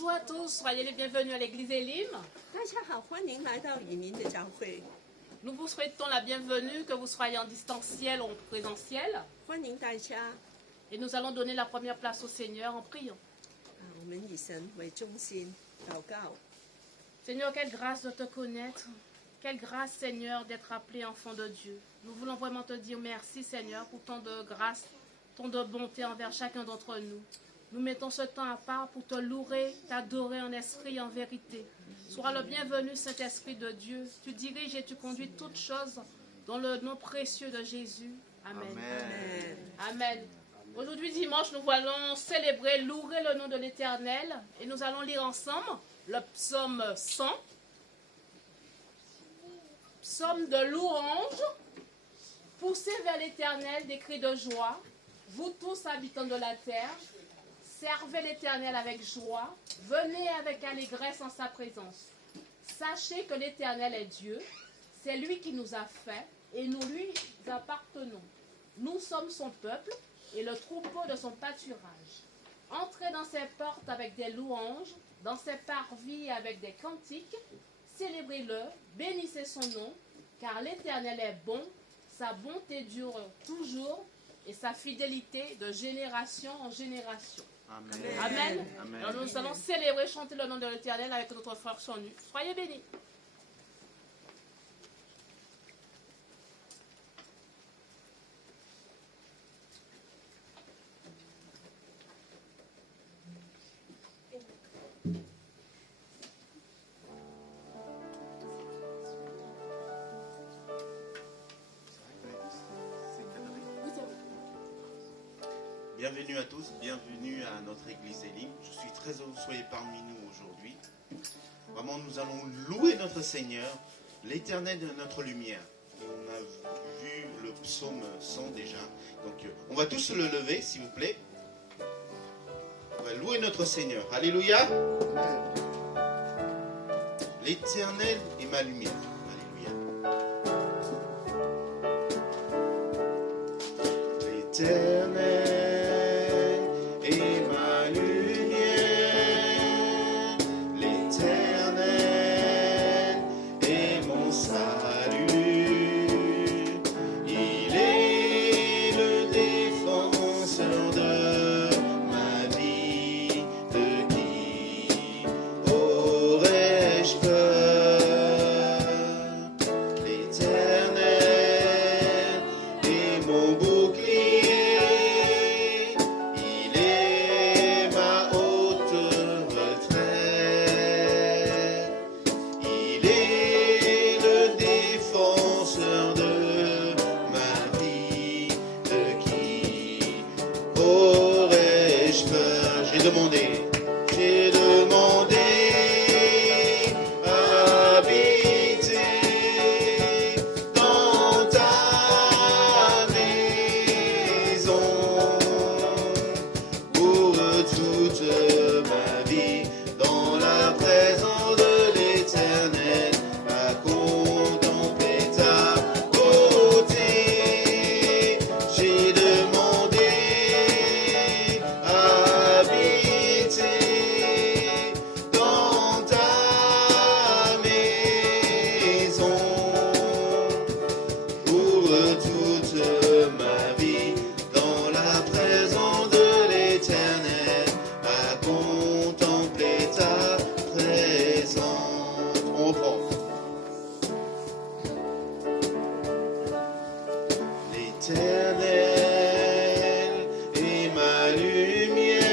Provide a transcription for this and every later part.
Bonjour à tous, soyez les bienvenus à l'église Elim. 大家好，欢迎来到以民的教会， Nous vous souhaitons la bienvenue, que vous soyez en distanciel ou en présentiel. 欢迎大家。 Et nous allons donner la première place au Seigneur en priant. 我们以神为中心祷告。 Seigneur, quelle grâce de te connaître. Quelle grâce, Seigneur, d'être appelé enfant de Dieu. Nous voulons vraiment te dire merci, Seigneur, pour tant de grâce, tant de bonté envers chacun d'entre nous. Nous mettons ce temps à part pour te louer, t'adorer en esprit et en vérité. Sois le bienvenu, Saint-Esprit de Dieu. Tu diriges et tu conduis toutes choses dans le nom précieux de Jésus. Amen. Amen. Amen. Aujourd'hui, dimanche, nous allons célébrer, louer le nom de l'Éternel. Et nous allons lire ensemble le psaume 100. Psaume de louange. Poussez vers l'Éternel des cris de joie. Vous tous, habitants de la terre, servez l'Éternel avec joie. Venez avec allégresse en sa présence. Sachez que l'Éternel est Dieu. C'est lui qui nous a fait et nous lui appartenons. Nous sommes son peuple et le troupeau de son pâturage. Entrez dans ses portes avec des louanges, dans ses parvis avec des cantiques. Célébrez-le, bénissez son nom, car l'Éternel est bon, sa bonté dure toujours et sa fidélité de génération en génération. Amen. Amen. Amen. Alors nous allons célébrer, chanter le nom de l'Éternel avec notre frère Sonu. Soyez bénis. Bienvenue à tous, bienvenue à notre église Elim. Je suis très heureux que vous soyez parmi nous aujourd'hui. Vraiment, nous allons louer notre Seigneur, l'Éternel de notre lumière. On a vu le psaume 100 déjà. Donc, on va tous le lever, s'il vous plaît. On va louer notre Seigneur. Alléluia. L'Éternel est ma lumière. Alléluia. L'Éternel est ma lumière, l'Éternel est mon salut, il est le défenseur de ma vie, de qui aurais-je peur? L'Éternel est mon bouclier. J'ai demandé habiter dans ta maison pour toute ma vie, dans la présence de l'Éternel, à contempler ta beauté. J'ai demandé dans ta maison pour toute ma vie, dans la présence de l'Éternel, à contempler ta présence. On reprend. L'Éternel est ma lumière,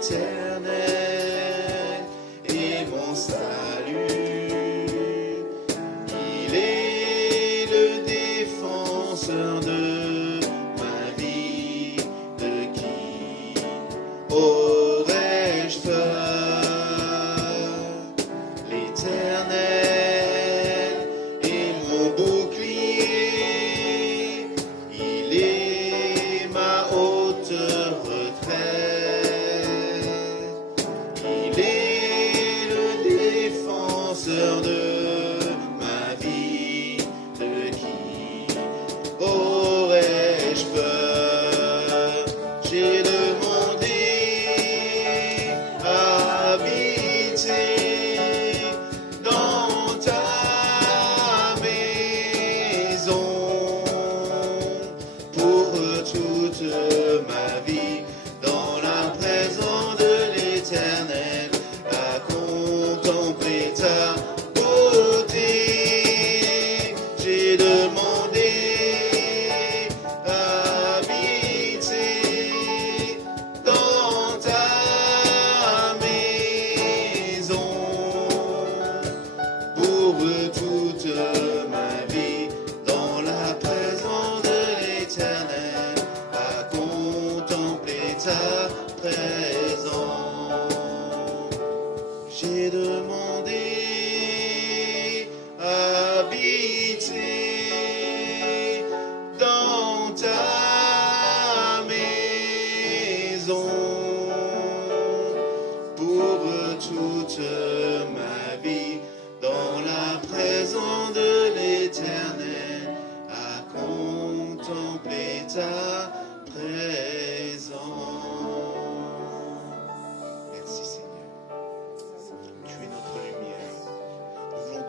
l'Éternel est mon salut, il est le défenseur de ma vie, de qui aurais-je peur? L'Éternel est mon bouclier, il est ma haute retraite, il est le défenseur de ma vie, de qui aurais-je peur? J'ai demandé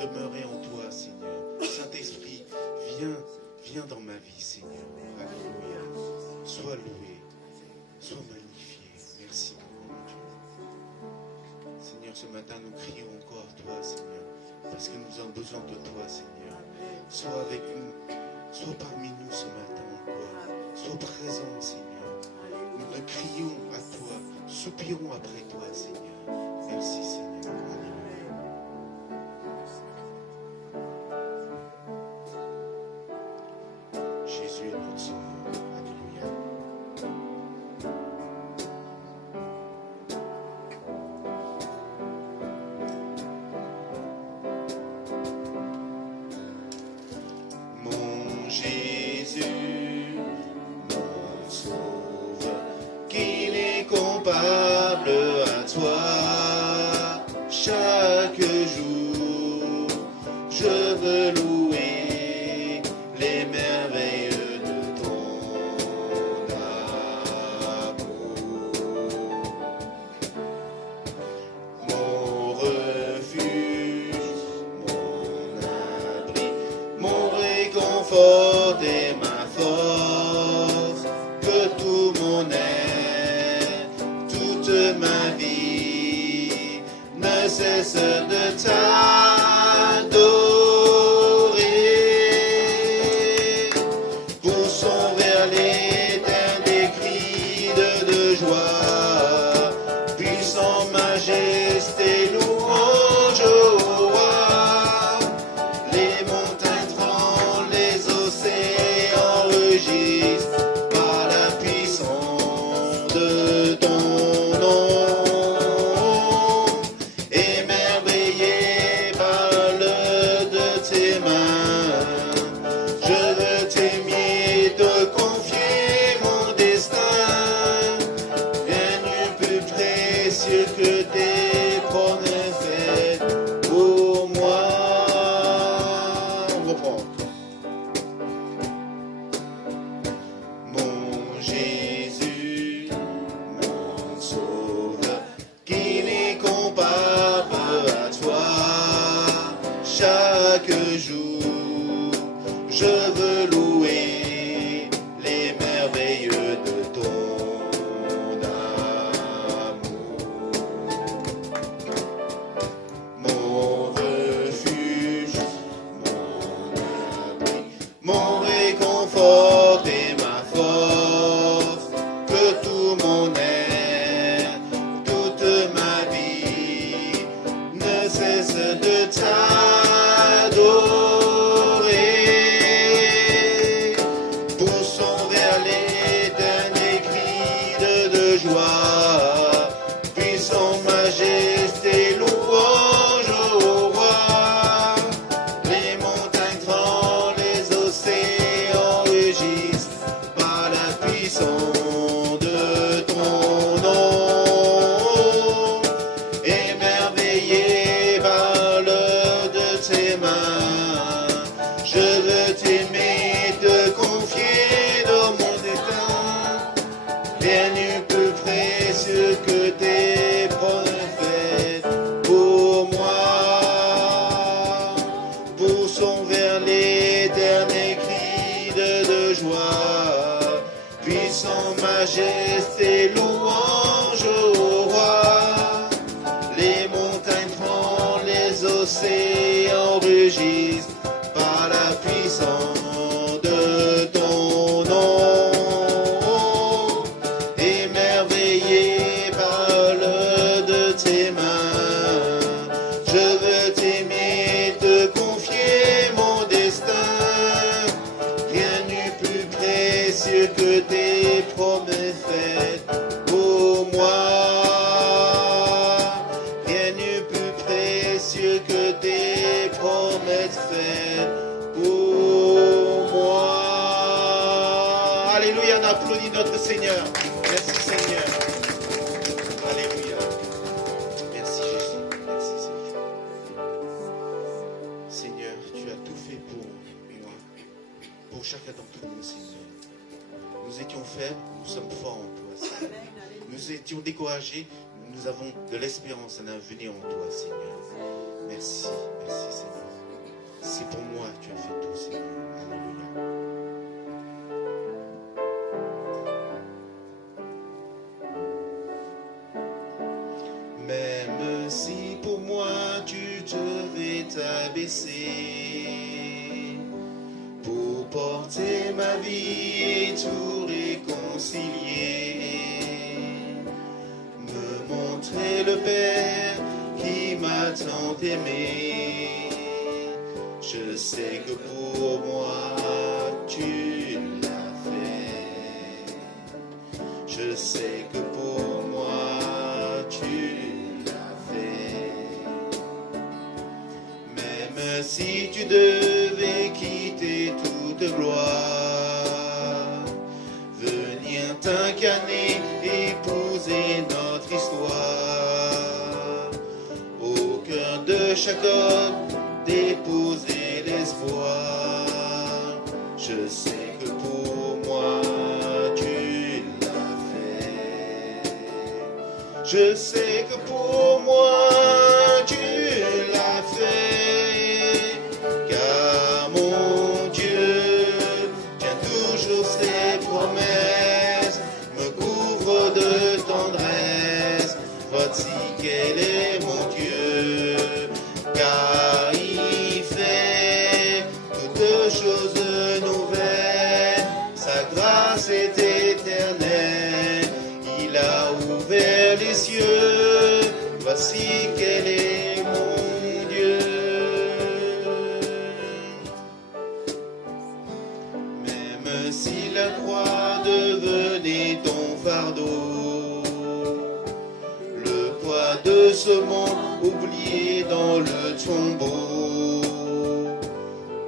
demeurer en toi, Seigneur. Saint-Esprit, viens dans ma vie, Seigneur. Alléluia. Sois loué, sois magnifié. Merci, mon Dieu. Seigneur, ce matin, nous crions encore à toi, Seigneur, parce que nous avons besoin de toi, Seigneur. Sois avec nous, sois parmi nous ce matin encore. Sois présent, Seigneur. Nous te crions à toi, soupirons après toi, Seigneur. Merci, Seigneur. Alléluia. Jésus est notre sauveur. Alléluia. Mon Jésus, mon sauveur, qu'il est comparable à toi. Chaque jour, je veux louer les merveilles de ton amour. Mon refuge, mon abri, mon réconfort et ma force, que tout mon être, toute ma vie ne cesse de t'adorer. Poussons vers l'éternel des cris de joie, puissant majesté, louange au roi. Les montagnes tremblent, les océans rugissent par la puissance de ton nom. Émerveillé par l'œuvre de tes mains, je veux t'aimer, te confier mon destin. Rien n'est plus précieux que tes promesses faites pour moi. On reprend. Mon Jésus, mon sauveur, qu'il est comparable à toi. Chaque jour, je veux louer les merveilles de ton amour. Mon refuge, mon abri, mon réconfort et ma force, que tout mon être, toute ma vie ne cesse de t'adorer. Poussons vers l'éternel cris de joie, puissant majesté, louange au roi. Les montagnes tremblent, les océans rugissent par la puissance de ton nom. Émerveillé par l'œuvre de tes mains, je veux t'aimer, te confier dans mon destin. Rien n'est plus précieux que tes promesses faites pour moi. Poussons vers l'éternel cri de joie, puissant majesté, louange au roi. Les montagnes tremblent, les océans rugissent par la puissance de ton nom. Émerveillé par l'œuvre de tes mains, je veux t'aimer, te confier mon destin. Rien n'est plus précieux que tes promesses faites pour moi. Rien n'est plus précieux que tes promesses faites pour moi. Alléluia, on applaudit notre Seigneur. Merci Seigneur. Alléluia. Merci Jésus. Merci Seigneur. Seigneur, tu as tout fait pour moi, pour chacun d'entre nous, Seigneur. Nous étions faibles, nous sommes forts en toi, Seigneur. Nous étions découragés, nous avons de l'espérance, un avenir en toi, Seigneur. Merci, merci Seigneur. C'est pour moi que tu as fait tout, Seigneur. Alléluia. Même si pour moi tu devais t'abaisser pour porter ma vie et tout réconcilier, me montrer le Père qui m'a tant aimé. Je sais que pour moi tu l'as fait. Je sais que pour moi tu l'as fait. Même si tu devais quitter toute gloire, venir t'incarner, épouser notre histoire, au cœur de chaque homme déposer l'espoir. Je sais que pour moi tu l'as fait. Je sais que pour moi tu l'as fait. Car mon Dieu tient toujours ses promesses, me couvre de tendresse. Voici quel est mon Dieu. Car il fait toutes choses nouvelles, sa grâce est éternelle, il a ouvert les cieux, voici quel est mon Dieu. Même si la croix devenait ton fardeau, le poids de ce monde oublié dans le tombeau,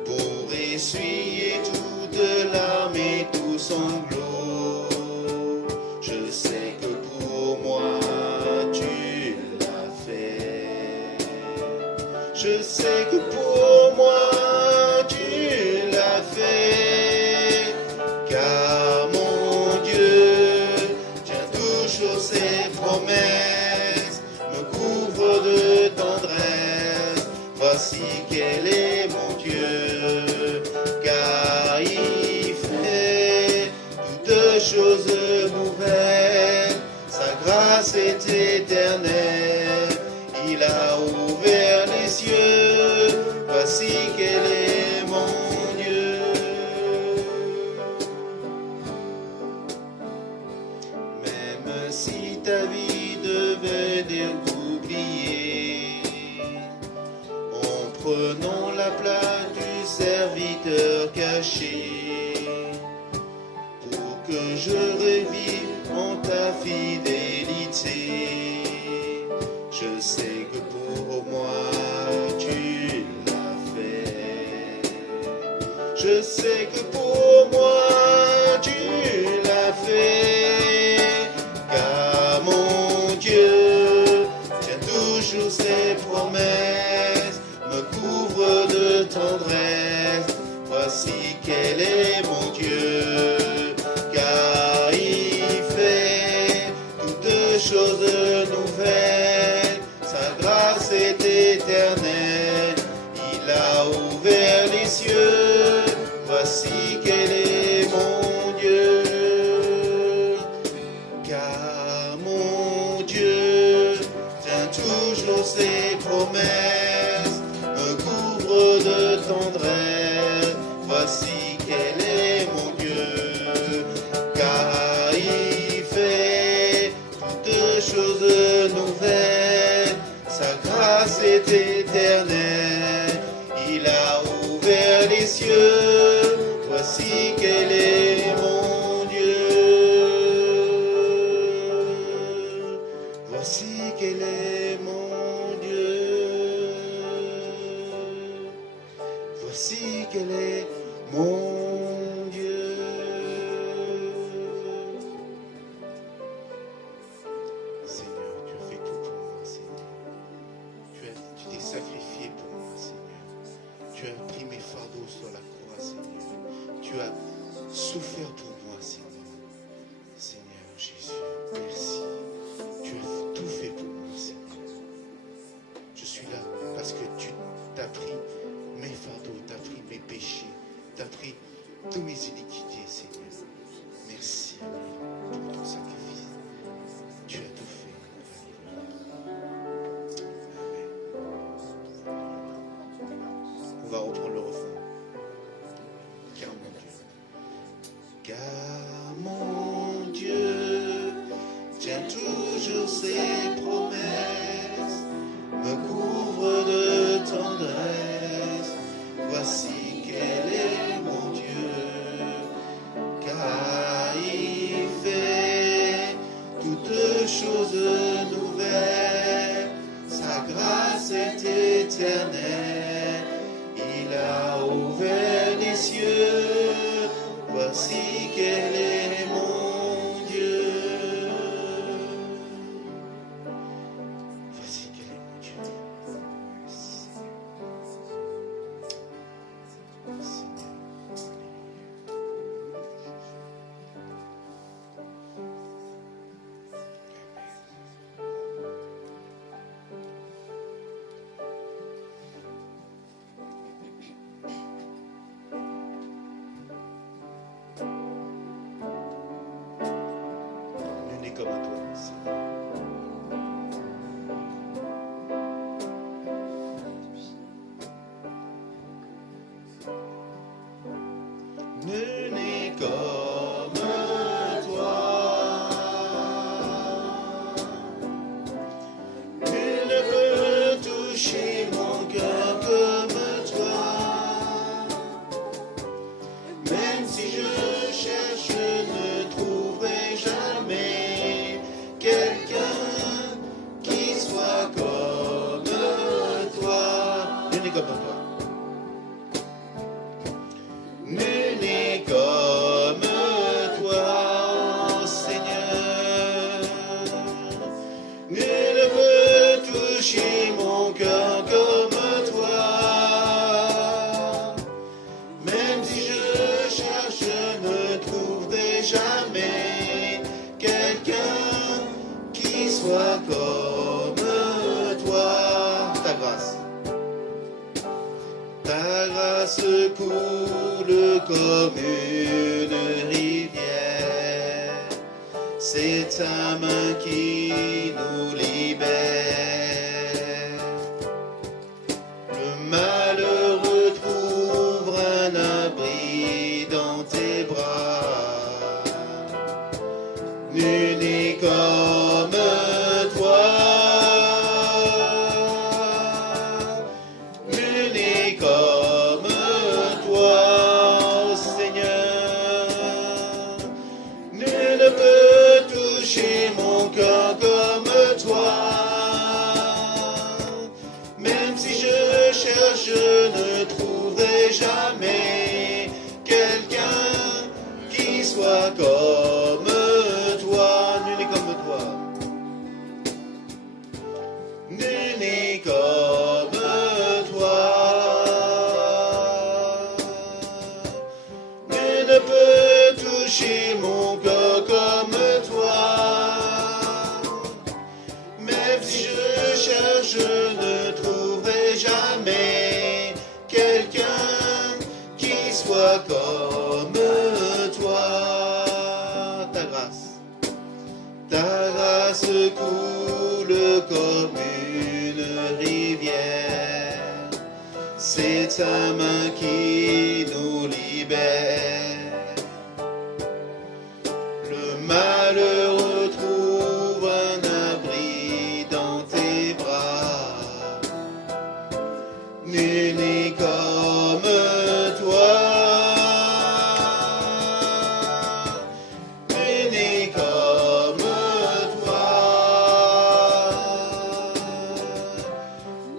pour essuyer toute larme et tout sanglot, je sais que pour moi tu l'as fait. Je sais que pour moi tu l'as fait. Car mon Dieu tient toujours ses promesses, me couvre de tendresse. Voici quel est mon Dieu. Car il fait toutes choses nouvelles, sa grâce est éternelle, il a ouvert les cieux, voici quel est mon Dieu. Même si ta vie devenait oubliée, en prenant la place du serviteur caché, pour que je revive en ta fidélité, je sais que pour moi tu l'as fait. Je sais que pour moi tu l'as fait. Car mon Dieu tient toujours ses promesses, me couvre de tendresse. Voici quel est mon Dieu. Car il fait toutes choses nouvelles, sa grâce est éternelle, il a ouvert les cieux, voici quel est mon Dieu. Car mon Dieu tient toujours ses promesses, me couvre de tendresse, voici quel est mon Dieu. Car il fait toutes choses nouvelles, sa grâce est éternelle, il a ouvert les cieux, voici quel est mon Dieu. Voici quel est mon Dieu. Voici quel est mon Dieu. Seigneur, tu as fait tout pour moi, Seigneur. Tu t'es sacrifié pour moi, Seigneur. Tu as pris mes fardeaux sur la croix, Seigneur. Tu as souffert pour moi, Seigneur. Seigneur Jésus, merci. Tu as tout fait pour moi, Seigneur. Je suis là parce que tu t'as pris mes fardeaux reprend le refrain. Car mon Dieu tient toujours ses promesses, me couvre de tendresse. Voici quel est mon Dieu, car il fait toutes choses nouvelles. Sa grâce est éternelle, il a ouvert les cieux. Voici quel est mon Dieu. Voici quel est mon Dieu. Comme à toi, Seigneur. Nul n'est comme toi. Nul ne peut toucher mon cœur comme toi. Même si je cherche, je ne trouverai jamais quelqu'un qui soit comme toi. Nul n'est comme toi. Nul n'est comme toi, Seigneur. Nul ne peut toucher mon cœur comme toi. Même si je cherche, je ne trouverai jamais quelqu'un qui soit comme toi. Ta grâce coule comme une rivière. C'est ta main qui nous libère. Le malheureux trouve un abri dans tes bras. Nul n'est comme toi. Nul n'est comme toi, Seigneur. Nul ne peut toucher mon cœur comme toi. Même si je cherche, je ne trouverai jamais quelqu'un qui soit comme toi. Nul n'est comme toi. Nul n'est comme toi. Nul ne peut toucher mon cœur comme toi. Même si je cherche, je ne trouverai jamais quelqu'un qui soit comme toi. Ta grâce coule comme une rivière. C'est ta main qui nous libère. Le malheureux trouve un abri dans tes bras. Nul n'est comme toi. Nul n'est comme toi.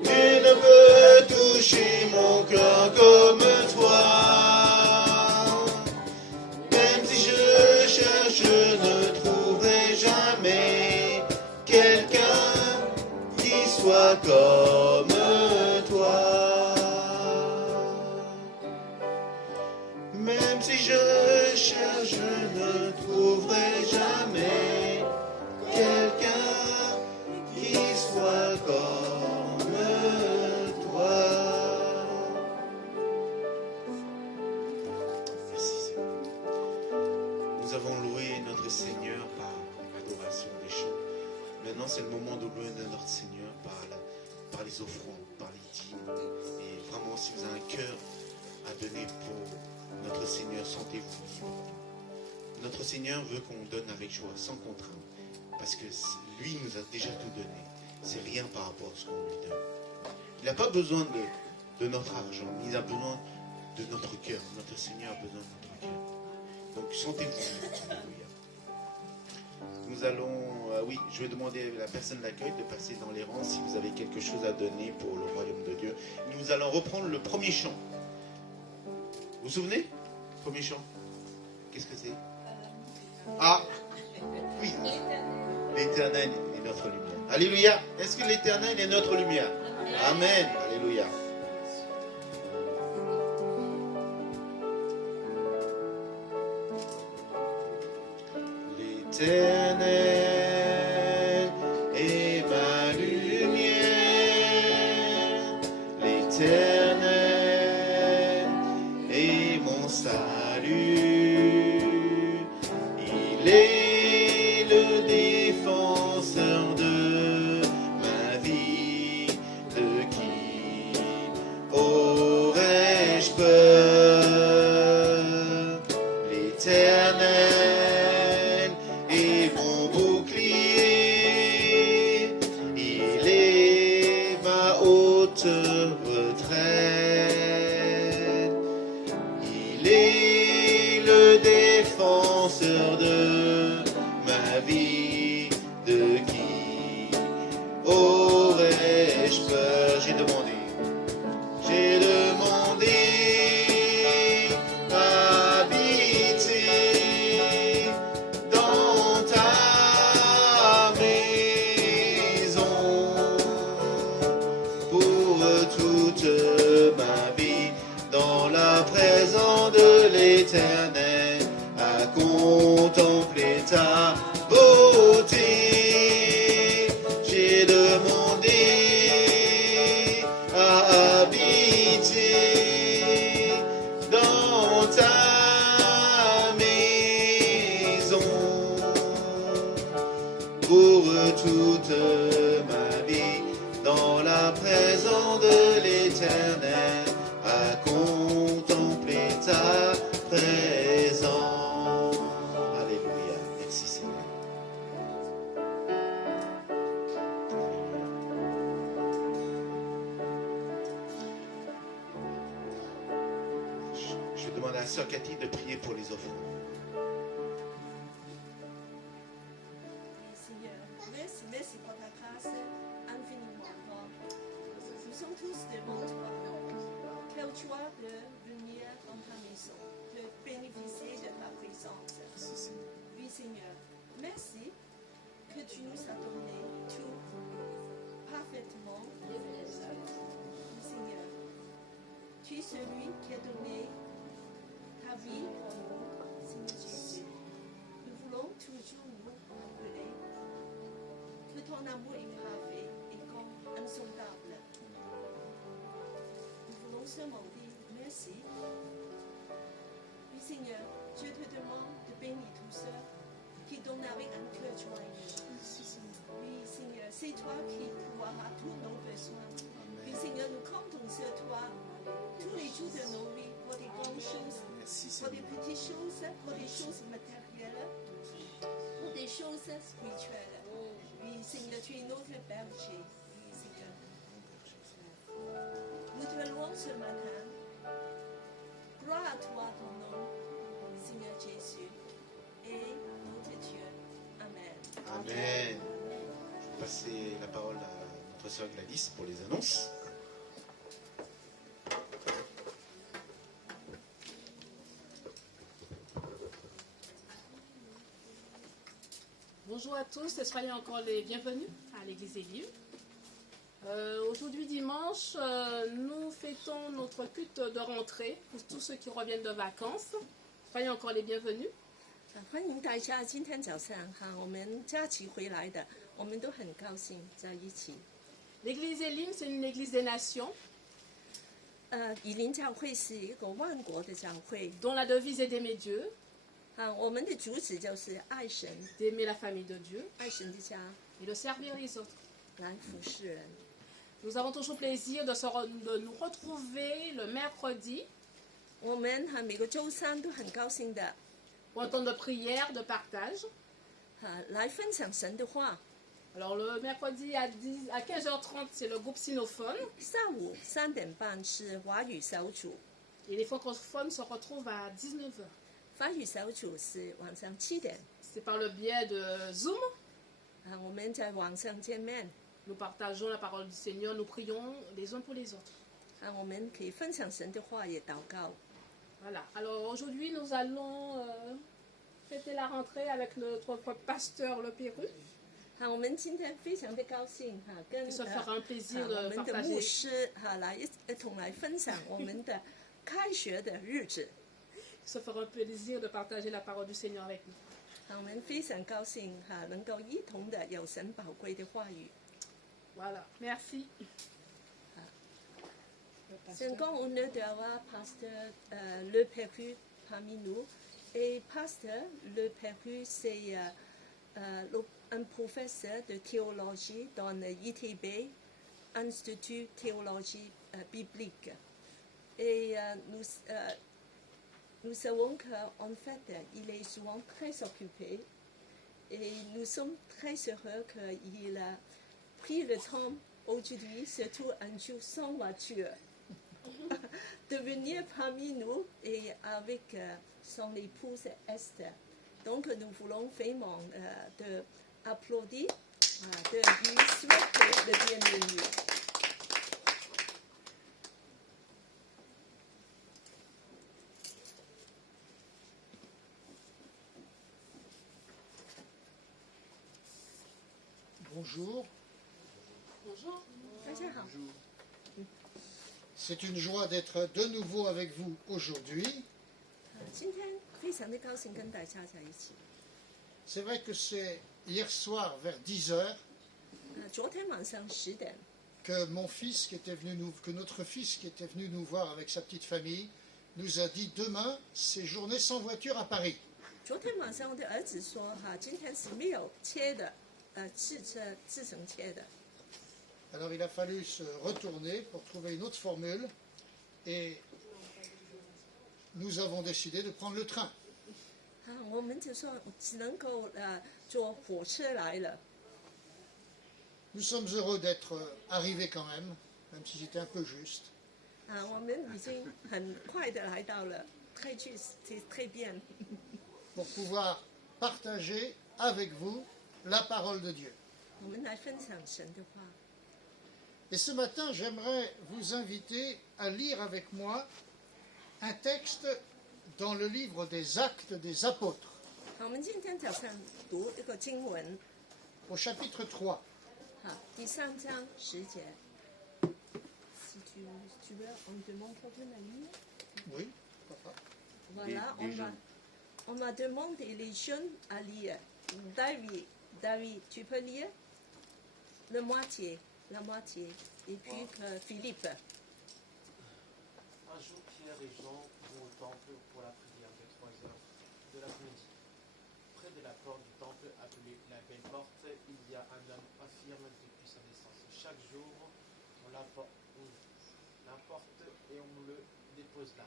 Nul ne peut toucher mon cœur comme toi. Même si je cherche, je ne trouverai jamais quelqu'un qui soit comme toi. Même si je cherche, je ne trouverai jamais quelqu'un qui soit comme toi. Merci Seigneur. Nous avons loué notre Seigneur par l'adoration des chants. Maintenant, c'est le moment de louer notre Seigneur par les offrandes, par les dîmes. Et vraiment, si vous avez un cœur à donner pour notre Seigneur, sentez-vous libre. Notre Seigneur veut qu'on donne avec joie, sans contrainte. Parce que lui nous a déjà tout donné. C'est rien par rapport à ce qu'on lui donne. Il n'a pas besoin de notre argent. Il a besoin de notre cœur. Notre Seigneur a besoin de notre cœur. Donc sentez-vous libre. Alléluia. Nous allons, oui, je vais demander à la personne d'accueil de passer dans les rangs si vous avez quelque chose à donner pour le royaume de Dieu. Nous allons reprendre le premier chant. Vous vous souvenez? Premier chant. Qu'est-ce que c'est? Ah, oui. L'Éternel est notre lumière. Alléluia. Est-ce que l'Éternel est notre lumière? Amen. Alléluia. L'Éternel est ma lumière. L'Éternel est mon salut. Il est le défenseur de ma vie. De qui aurais-je peur? L'Éternel est mon bouclier. Il est ma haute retraite. Il est le défenseur de ma vie. De qui aurais-je peur? J'ai demandé à habiter dans ta maison pour toute ma vie, dans la présence de l'Éternel, à contempler ta beauté. J'ai demandé à habiter dans ta maison pour toute ma vie, dans la présence de l'Éternel, à contempler ta présence. Alléluia. Merci Seigneur. Je demande à la sœur Cathy de prier pour les offrandes. Seigneur, merci, merci pour ta grâce infiniment grande. Nous sommes tous devant toi. Quelle joie de venir dans ta maison, de bénéficier de ta présence. Oui, Seigneur, merci que tu nous as donné tout parfaitement. Oui, Seigneur, tu es celui qui a donné ta vie pour nous, Seigneur Jésus. Nous voulons toujours nous rappeler que ton amour est parfait et comme insondable. Nous voulons seulement dire merci. Oui, Seigneur, je te demande de bénir tous ceux qui donnent avec un cœur joyeux. Oui, Seigneur, c'est toi qui pourras tous nos besoins. Oui, Seigneur, nous comptons sur toi tous les jours de nos vies pour des grandes choses, pour des petites choses, pour des choses matérielles, pour des choses spirituelles. Oui, Seigneur, tu es notre berger. Oui, Seigneur. Nous te louons ce matin. Gloire à toi, ton nom, Seigneur Jésus, et notre Dieu. Amen. Amen. Je vais passer la parole à notre sœur Gladys pour les annonces. Bonjour à tous et soyez encore les bienvenus à l'église Élim. Aujourd'hui dimanche, nous fêtons notre culte de rentrée pour tous ceux qui reviennent de vacances. Soyez encore les bienvenus. 欢迎大家，今天早上哈，我们假期回来的，我们都很高兴在一起。 L'église Élim, c'est une église des nations 以林教会是一个万国的教会， dont la devise est d'aimer Dieu, 我们的主旨就是爱神， d'aimer la famille de Dieu 爱神的家， et de servir les autres. 来服侍人。 Nous avons toujours plaisir de nous retrouver le mercredi 我们每个周三都很高兴的 pour un temps de prière, de partage. 来分享神的话。 Alors le mercredi à 15h30, c'est le groupe sinophone. 下午3点半是华语小组， Et les francophones se retrouvent à 19h. 法语小组是晚上7点。 C'est par le biais de Zoom. 我们在网上见面， Nous partageons la parole du Seigneur, nous prions les uns pour les autres. 我们可以分享神的话，也祷告。 Voilà. Alors aujourd'hui, nous allons fêter la rentrée avec notre pasteur Le Pérou. 我们今天非常的高兴跟 Ça fera un plaisir 我 de 们的牧 partager. 师来一同来分享我们的开学的日子。 Ça fera un plaisir de partager la parole du Seigneur avec nous. 我们非常高兴能够一同的有神宝贵的话语。 Voilà. Merci. C'est un grand honneur d'avoir Pasteur Le Pérou parmi nous. Et Pasteur Le Pérou, c'est un professeur de théologie dans le ITB, Institut Théologie Biblique. Et nous savons qu'en fait, il est souvent très occupé. Et nous sommes très heureux qu'il a pris le temps aujourd'hui, surtout un jour sans voiture, de venir parmi nous et avec son épouse Esther. Donc nous voulons vraiment applaudir, de lui souhaiter le bienvenu. Bonjour, Bonjour. 大家好， c'est une joie d'être de nouveau avec vous aujourd'hui. 今天非常的高兴跟大家在一起。 C'est vrai que c'est hier soir vers 10 heures 昨天晚上10点， que notre fils qui était venu nous voir avec sa petite famille nous a dit demain c'est journée sans voiture à Paris. 昨天晚上我的儿子说今天是没有车的，汽车自行车的。 Alors il a fallu se retourner pour trouver une autre formule et nous avons décidé de prendre le train. 我们就说只能够坐火车来了。 Nous sommes heureux d'être arrivés quand même si c'était un peu juste. 我们已经很快的来到了，très bien. Pour pouvoir partager avec vous la parole de Dieu. 我们来分享神的话。 Et ce matin, j'aimerais vous inviter à lire avec moi un texte dans le livre des Actes des Apôtres, 我们今天早上读一个经文， au chapitre 3. 第3章10节。Si tu veux, on te montre bien la ligne. Oui, papa. Voilà, Les on m'a demandé les jeunes à lire. David, tu peux lire la moitié. Et puis que Philippe. Un jour, Pierre et Jean vont au temple pour la prière de 3 heures de l'après-midi. Près de la porte du temple appelée la Belle Porte, il y a un homme infirme depuis sa naissance. Chaque jour, on l'apporte et on le dépose là.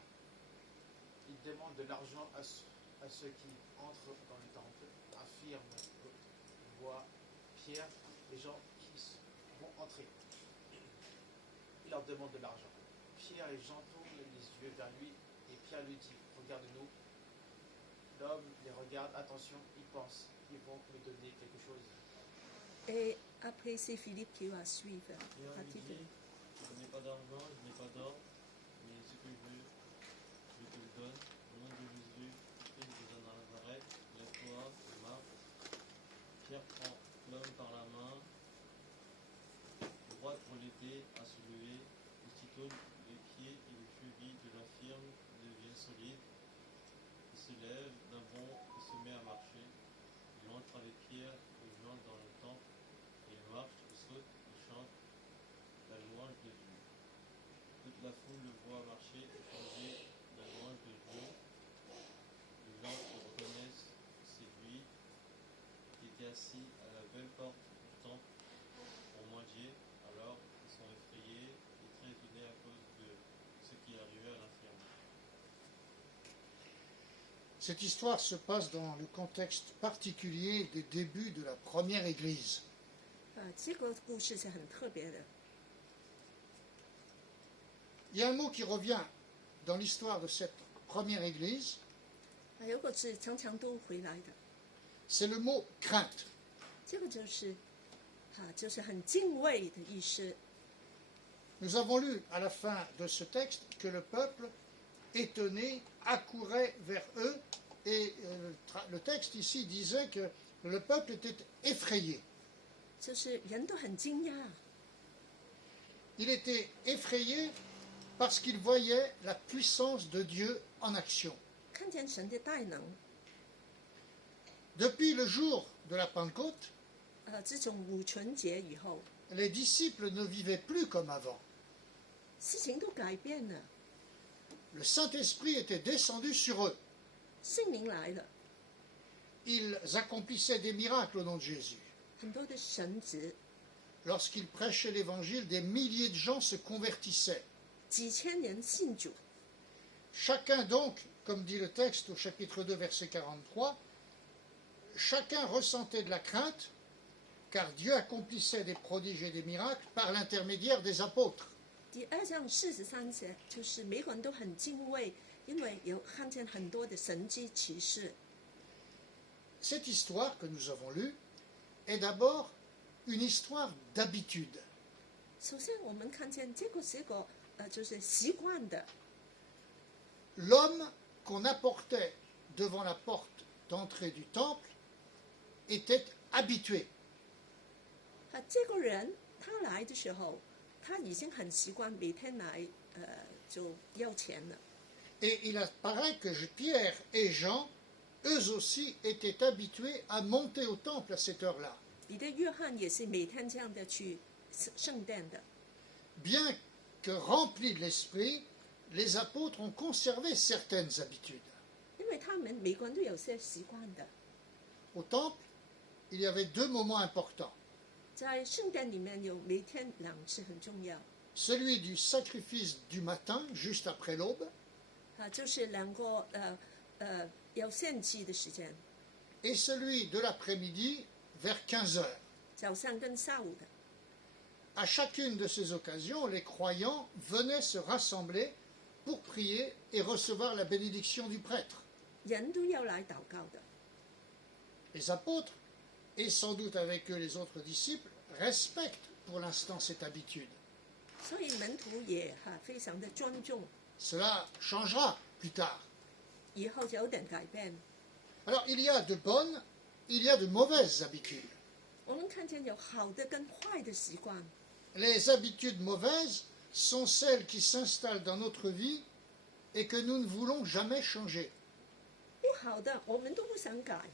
Il demande de l'argent à ceux qui entrent dans le temple, affirme, voit Pierre, les gens qui vont entrer. Il leur demande de l'argent. Pierre et Jean tournent les yeux vers lui et Pierre lui dit, regarde-nous. L'homme les regarde, attention, ils pensent, ils vont me donner quelque chose. Et après, c'est Philippe qui va suivre. Pierre lui dit, je n'ai pas d'argent, je n'ai pas d'or, mais ce que je veux, je te le donne. Au nom de Jésus, Christ de Nazareth, lève-toi et marche. Pierre prend l'homme par la main, droite pour l'aider à se lever. Aussitôt, les pieds et les chevilles de l'infirme deviennent solides. Il se lève d'un bond et se met à marcher. Il entre avec Pierre et Jean dans le temple, et il marche, il saute, il chante la louange de Dieu. Toute la foule le voit marcher et chanter la louange de Dieu. Les gens se reconnaissent, c'est lui qui était assis à la belle porte du temple pour mendier. Alors ils sont effrayés et très étonnés à cause de ce qui arrivait à l'infirme. Cette histoire se passe dans le contexte particulier des débuts de la première Église. 这个故事是很特别的。 Il y a un mot qui revient dans l'histoire de cette première Église, 有个字常常都回来的， c'est le mot crainte. 这个就是很敬畏的意思。 Nous avons lu à la fin de ce texte que le peuple, étonné, accourait vers eux, et le texte ici disait que le peuple était effrayé. 就是人都很惊讶， Il était effrayé parce qu'il voyait la puissance de Dieu en action. 看见神的大能。 Depuis le jour de la Pentecôte, 自从五旬节以后， les disciples ne vivaient plus comme avant. 事情都改变了， Le Saint-Esprit était descendu sur eux. 圣灵来了， Ils accomplissaient des miracles au nom de Jésus. 很多的神职， Lorsqu'ils prêchaient l'Évangile, des milliers de gens se convertissaient. 几千人信主。 Chacun donc, comme dit le texte au chapitre 2, verset 43, chacun ressentait de la crainte, car Dieu accomplissait des prodiges et des miracles par l'intermédiaire des apôtres. 第2章43节就是每个人都很敬畏，因为有看见很多的神迹奇事。 Cette histoire que nous avons lue est d'abord une histoire d'habitude. 首先，我们看见这个是个就是习惯的， L'homme qu'on apportait devant la porte d'entrée du temple était habitué. 这个人他来的时候，他已经很习惯每天来，就要钱了。 Et il apparaît que Pierre et Jean, eux aussi, étaient habitués à monter au temple à cette heure-là. 彼得、约翰也是每天这样的去圣殿的。 Bien que remplis de l'esprit, les apôtres ont conservé certaines habitudes. 因为他们每个人都有些习惯的， Au temple, il y avait deux moments importants. 在圣殿里面有每天2次很重要， Celui du sacrifice du matin, juste après l'aube, 就是2个要献祭的时间， et celui de l'après-midi, vers 15 heures. 早上跟下午的。 À chacune de ces occasions, les croyants venaient se rassembler pour prier et recevoir la bénédiction du prêtre. 人都要来祷告的， Les apôtres, et sans doute avec eux les autres disciples, respectent pour l'instant cette habitude. 所以门徒也非常的尊重， Cela changera plus tard. 以后就有点改变。 Alors il y a de bonnes, il y a de mauvaises habitudes. 我们看见有好的跟坏的习惯， Les habitudes mauvaises sont celles qui s'installent dans notre vie et que nous ne voulons jamais changer. 不好的我们都不想改，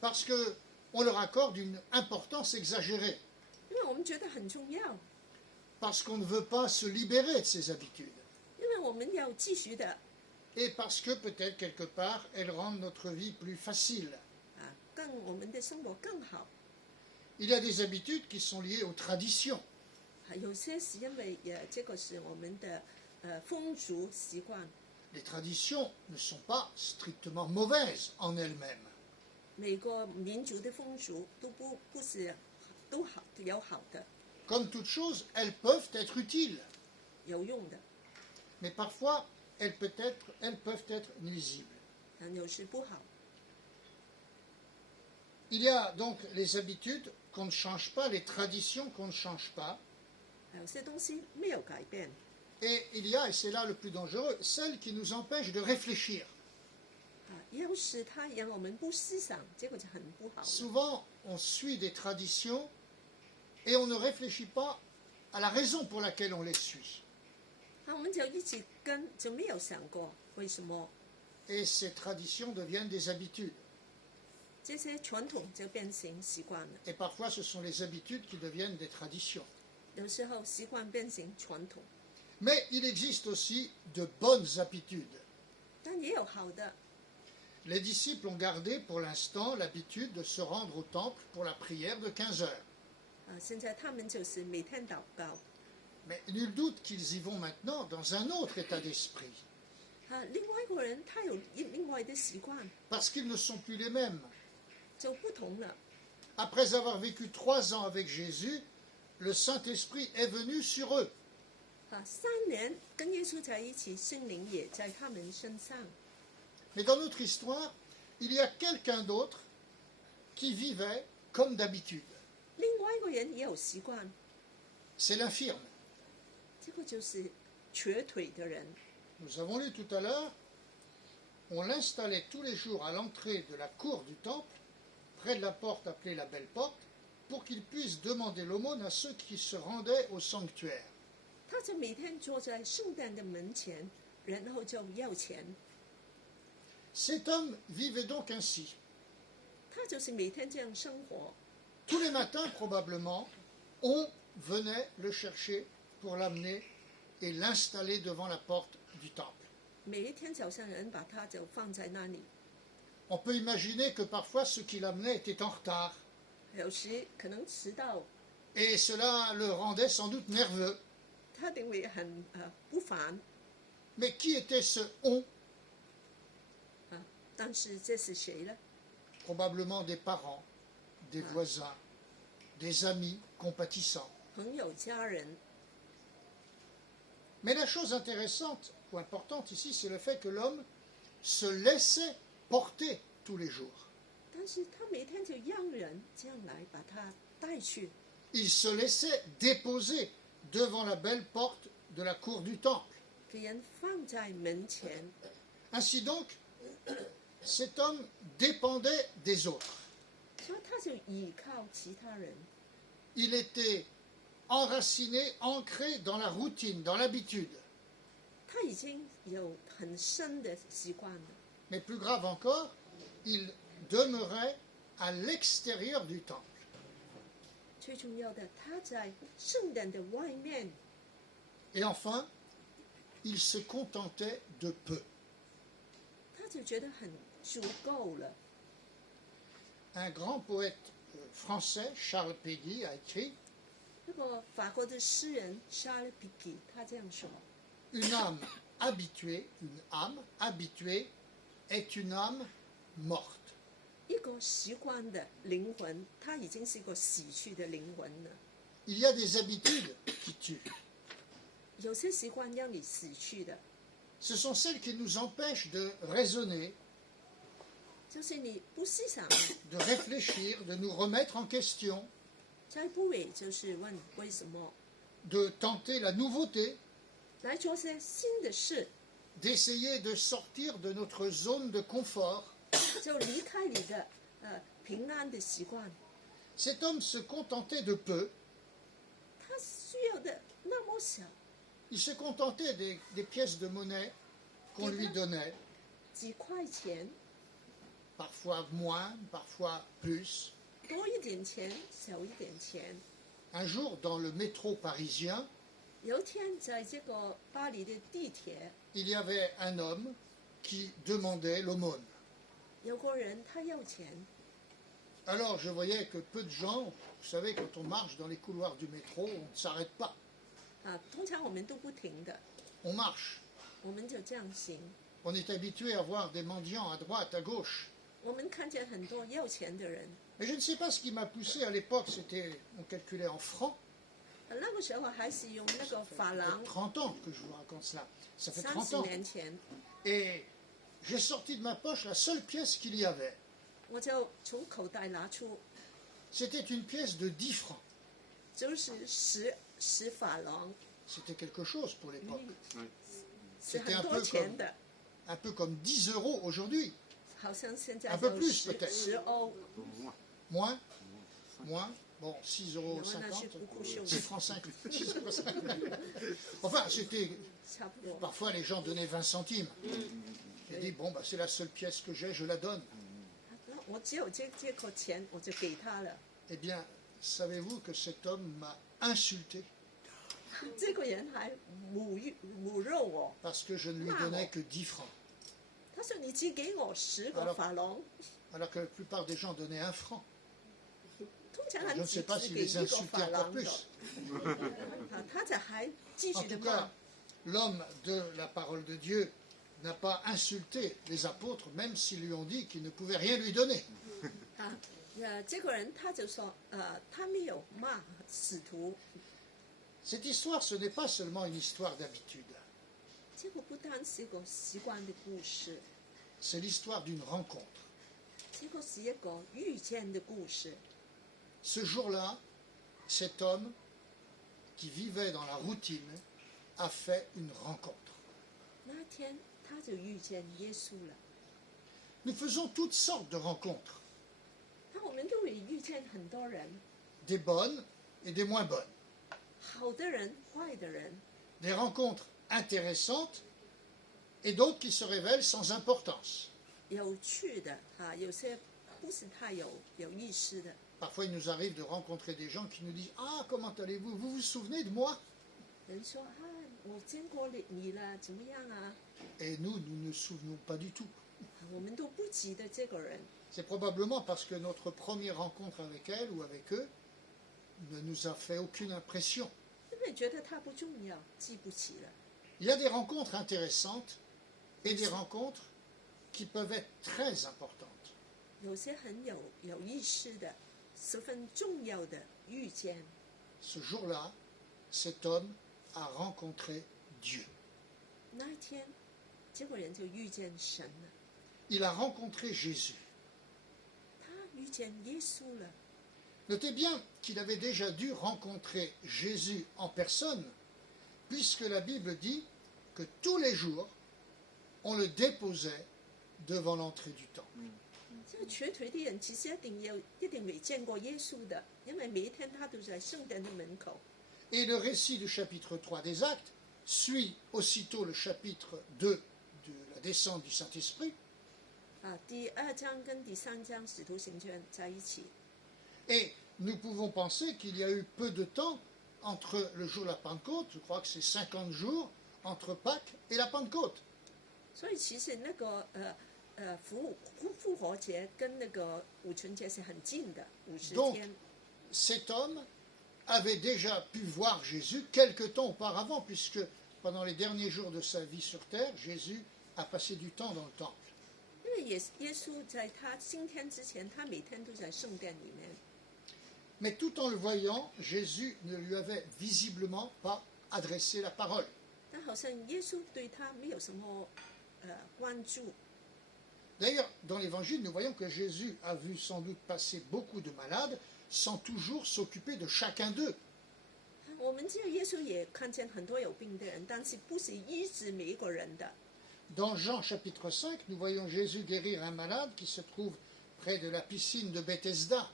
Parce qu'on leur accorde une importance exagérée. 因为我们觉得很重要， Parce qu'on ne veut pas se libérer de ces habitudes. 因为我们要继续的 Et parce que peut-être quelque part, elles rendent notre vie plus facile. 更我们的生活更好。 Il y a des habitudes qui sont liées aux traditions. 有些是因为这个是我们的风俗习惯， Les traditions ne sont pas strictement mauvaises en elles-mêmes. 每个民族的风俗都不是都好有好的 Comme toute chose, elles peuvent être utiles, 有用的， mais parfois elles peuvent être nuisibles. 有时不好。 Il y a donc les habitudes qu'on ne change pas, les traditions qu'on ne change pas, 有些东西没有改变， et il y a, et c'est là le plus dangereux, celles qui nous empêchent de réfléchir. 要是它让我们不思想，这个就很不好了。 Souvent, on suit des traditions et on ne réfléchit pas à la raison pour laquelle on les suit. 我们就一直跟，就没有想过为什么 Et ces traditions deviennent des habitudes. 这些传统就变成习惯了。 Et parfois, ce sont les habitudes qui deviennent des traditions. 有时候习惯变成传统， Mais il existe aussi de bonnes habitudes. 但也有好的。 Les disciples ont gardé pour l'instant l'habitude de se rendre au temple pour la prière de 15 heures. 现在他们就是每天祷告， Mais nul doute qu'ils y vont maintenant dans un autre état d'esprit. 另外一个人他有另外的习惯， parce qu'ils ne sont plus les mêmes. 就不同了。 Après avoir vécu 3 ans avec Jésus, le Saint-Esprit est venu sur eux. 3年跟耶稣在一起，圣灵也在他们身上。 Mais dans notre histoire, il y a quelqu'un d'autre qui vivait comme d'habitude. 另外一个人也有习惯， C'est l'infirme. 这个就是瘸腿的人。 Nous avons lu tout à l'heure, on l'installait tous les jours à l'entrée de la cour du temple, près de la porte appelée la Belle Porte, pour qu'il puisse demander l'aumône à ceux qui se rendaient au sanctuaire. 他就每天坐在圣殿的门前，然后就要钱。 Cet homme vivait donc ainsi. 他就是每天这样生活。 Tous les matins, probablement, on venait le chercher pour l'amener et l'installer devant la porte du temple. 每一天早上，人把他就放在那里。 On peut imaginer que parfois ceux qui l'amenaient étaient en retard, 有时可能迟到， et cela le rendait sans doute nerveux. 他一定会很不烦 Mais qui était ce on? 但是这是谁呢？ Probablement des parents, des voisins, des amis compatissants. 朋友、家人。 Mais la chose intéressante ou importante ici, c'est le fait que l'homme se laissait porter tous les jours. 但是他每天就让人这样来把他带去， Il se laissait déposer devant la belle porte de la cour du temple. 给人放在门前。 Ainsi donc, cet homme dépendait des autres. 所以他就依靠其他人， Il était enraciné, ancré dans la routine, dans l'habitude. 他已经有很深的习惯了。 Mais plus grave encore, il demeurait à l'extérieur du temple. 最重要的，他在圣殿的外面， Et enfin, il se contentait de peu. 他就觉得很足够了。 Un grand poète français, Charles Péguy, a écrit 那个法国的诗人莎士比基他这样说： Une âme habituée, une âme habituée est une âme morte. 一个习惯的灵魂，他已经是一个死去的灵魂了。 Il y a des habitudes qui tuent. 有些习惯让你死去的， Ce sont celles qui nous empêchent de raisonner, 就是你不思想， de réfléchir, de nous remettre en question, 再不为就是问为什么， de tenter la nouveauté, 来做些新的事， d'essayer de sortir de notre zone de confort. 就离开你的平安的习惯。 Cet homme se contentait de peu. 他需要的那么少， Il se contentait des pièces de monnaie qu'on lui donnait, 几块钱， parfois moins, parfois plus. 多一点钱，少一点钱。 Un jour, dans le métro parisien, 有一天在这个巴黎的地铁， il y avait un homme qui demandait l'aumône. 有个人他要钱， Alors je voyais que peu de gens, vous savez, quand on marche dans les couloirs du métro, on ne s'arrête pas, 通常我们都不停的， on marche. 我们就这样行。 On est habitué à voir des mendiants à droite, à gauche. 我们看见很多要钱的人， Mais je ne sais pas ce qui m'a poussé à l'époque, c'était, on calculait en francs. 那个时候还是用那个法 Ça 郎 fait 30 ans que je vous raconte cela. Ça fait 30 ，30 ans. 年前， Et j'ai sorti de ma poche la seule pièce qu'il y avait. 我就从口袋拿出， C'était une pièce de 10 francs. 就是十法郎， C'était quelque chose pour l'époque. 是 C'était 很 un 多 peu 钱的， Un peu comme 10 euros aujourd'hui. 好像现在 Un peu 就 plus, peut-être. 10欧， Moins. Bon, 6,50 euros. 因为那是不够秀 6 francs 50. 6,50. Enfin, c'était. 差不多。 Parfois, les gens donnaient 20 centimes. J'ai dit, bon, bah, c'est la seule pièce que j'ai, je la donne. 那我只有这个钱，我就给他了。 Eh bien, savez-vous que cet homme m'a insulté 这个人还侮辱我， parce que je ne lui donnais que 10 francs, 他说你只给我10个法郎， alors que la plupart des gens donnaient 1 franc. 通常 Je 人 ne 只 sais pas 只 s'il 给 les 1个 insultait 法 encore 郎的 plus.，他才还继 En 续的 tout 骂 cas,。l'homme de la parole de Dieu n'a pas insulté les apôtres, même s'ils lui ont dit qu'ils ne pouvaient rien lui donner. 这个人他就说，他没有骂使徒， Cette histoire, ce n'est pas seulement une histoire d'habitude, 这个不单是一个习惯的故事， c'est l'histoire d'une rencontre. 这个是一个遇见的故事。 Ce jour-là, cet homme qui vivait dans la routine a fait une rencontre. 那天他就遇见耶稣了。 Nous faisons toutes sortes de rencontres, 那我们都会遇见很多人， des bonnes et des moins bonnes, 好的人、坏的人， des rencontres intéressantes et d'autres qui se révèlent sans importance. 有趣的有些不是太有意思的。 Parfois, il nous arrive de rencontrer des gens qui nous disent « Ah, comment allez-vous? Vous vous souvenez de moi ?» 人说我见过你了，怎么样啊？ Et nous, nous ne nous souvenons pas du tout. 我们都不记得这个人， C'est probablement parce que notre première rencontre avec elle ou avec eux ne nous a fait aucune impression. 因为觉得他不重要，记不起了。 Il y a des rencontres intéressantes et des rencontres qui peuvent être très importantes. 有些很有意思的，十分重要的遇见。 Ce jour-là, cet homme a rencontré Dieu. 那一天，这个人就遇见神了， Il a rencontré Jésus. 他遇见耶稣了。 Notez bien qu'il avait déjà dû rencontrer Jésus en personne, puisque la Bible dit que tous les jours, on le déposait devant l'entrée du temple. 这个瘸腿的人其实一定没见过耶稣的，因为每一天他都在圣殿的门口。 Et le récit du chapitre 3 des Actes suit aussitôt le chapitre 2 de la descente du Saint-Esprit. 第2章跟第3章使徒行传在一起。 Et nous pouvons penser qu'il y a eu peu de temps entre le jour de la Pentecôte, je crois que c'est 50 jours, entre Pâques et la Pentecôte. 所以其实那个复活节跟那个五旬节是很近的，50天。 Cet homme avait déjà pu voir Jésus quelque temps auparavant, puisque pendant les derniers jours de sa vie sur terre, Jésus a passé du temps dans le temple. 因为耶稣在他升天之前，他每天都在圣殿里面。 Mais tout en le voyant, Jésus ne lui avait visiblement pas adressé la parole. 但好像耶稣对他没有什么关注。 D'ailleurs, dans l'Évangile, nous voyons que Jésus a vu sans doute passer beaucoup de malades sans toujours s'occuper de chacun d'eux. 我们知道耶稣也看见很多有病的人，但是不是医治每一个人的。 Dans Jean chapitre 5, nous voyons Jésus guérir un malade qui se trouve près de la piscine de Bethesda.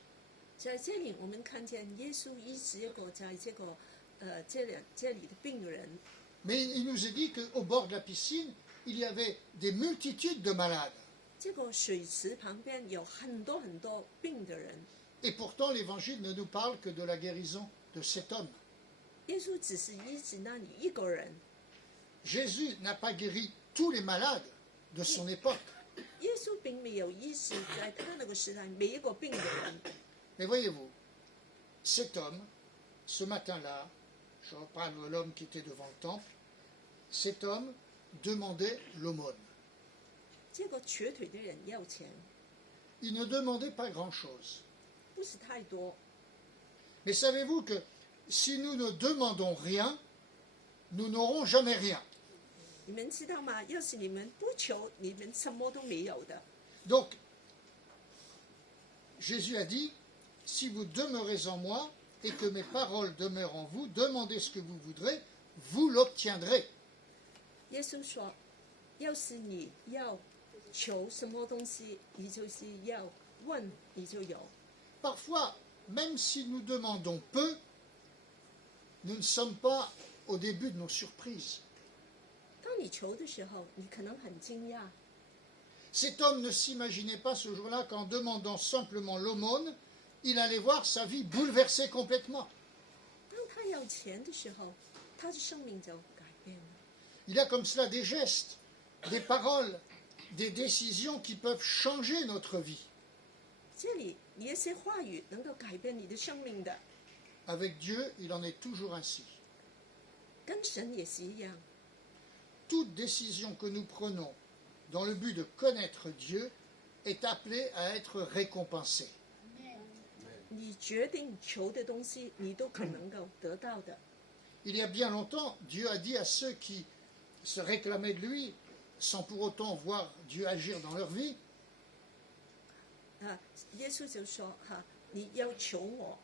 在这里，我们看见耶稣医治一个在这里的病人。 Mais il nous est dit qu'au bord de la piscine, il y avait des multitudes de malades. 这个水池旁边有很多病的人， Et pourtant, l'Évangile ne nous parle que de la guérison de cet homme. 耶稣只是医治那里一个人。 Jésus n'a pas guéri tous les malades de son époque. 耶稣并没有医治在他那个时代每一个病的人。 Mais voyez-vous, cet homme, ce matin-là, je reprends l'homme qui était devant le temple, cet homme demandait l'aumône. 这个瘸腿的人要钱， Il ne demandait pas grand-chose. 不是太多。 Mais savez-vous que si nous ne demandons rien, nous n'aurons jamais rien. 你们知道吗？要是你们不求，你们什么都没有的。 Donc, Jésus a dit, si vous demeurez en moi et que mes paroles demeurent en vous, demandez ce que vous voudrez, vous l'obtiendrez. 耶稣说，要是你要求什么东西，你就是要问，你就有。 Parfois, même si nous demandons peu, nous ne sommes pas au début de nos surprises. 当你求的时候，你可能很惊讶。 Cet homme ne s'imaginait pas ce jour-là qu'en demandant simplement l'aumône, il allait voir sa vie bouleversée complètement. 当他要钱的时候，他的生命就改变了。 Il y a comme cela des gestes, des paroles, des décisions qui peuvent changer notre vie. 这里你一些话语能够改变你的生命的， Avec Dieu, il en est toujours ainsi. 跟神也是一样。toute décision que nous prenons dans le but de connaître Dieu est appelée à être récompensée. 你决定求的东西，你都可能够得到的。 Il y a bien longtemps, Dieu a dit à ceux qui se réclamaient de lui, sans pour autant voir Dieu agir dans leur vie, 耶稣就说：“你要求我，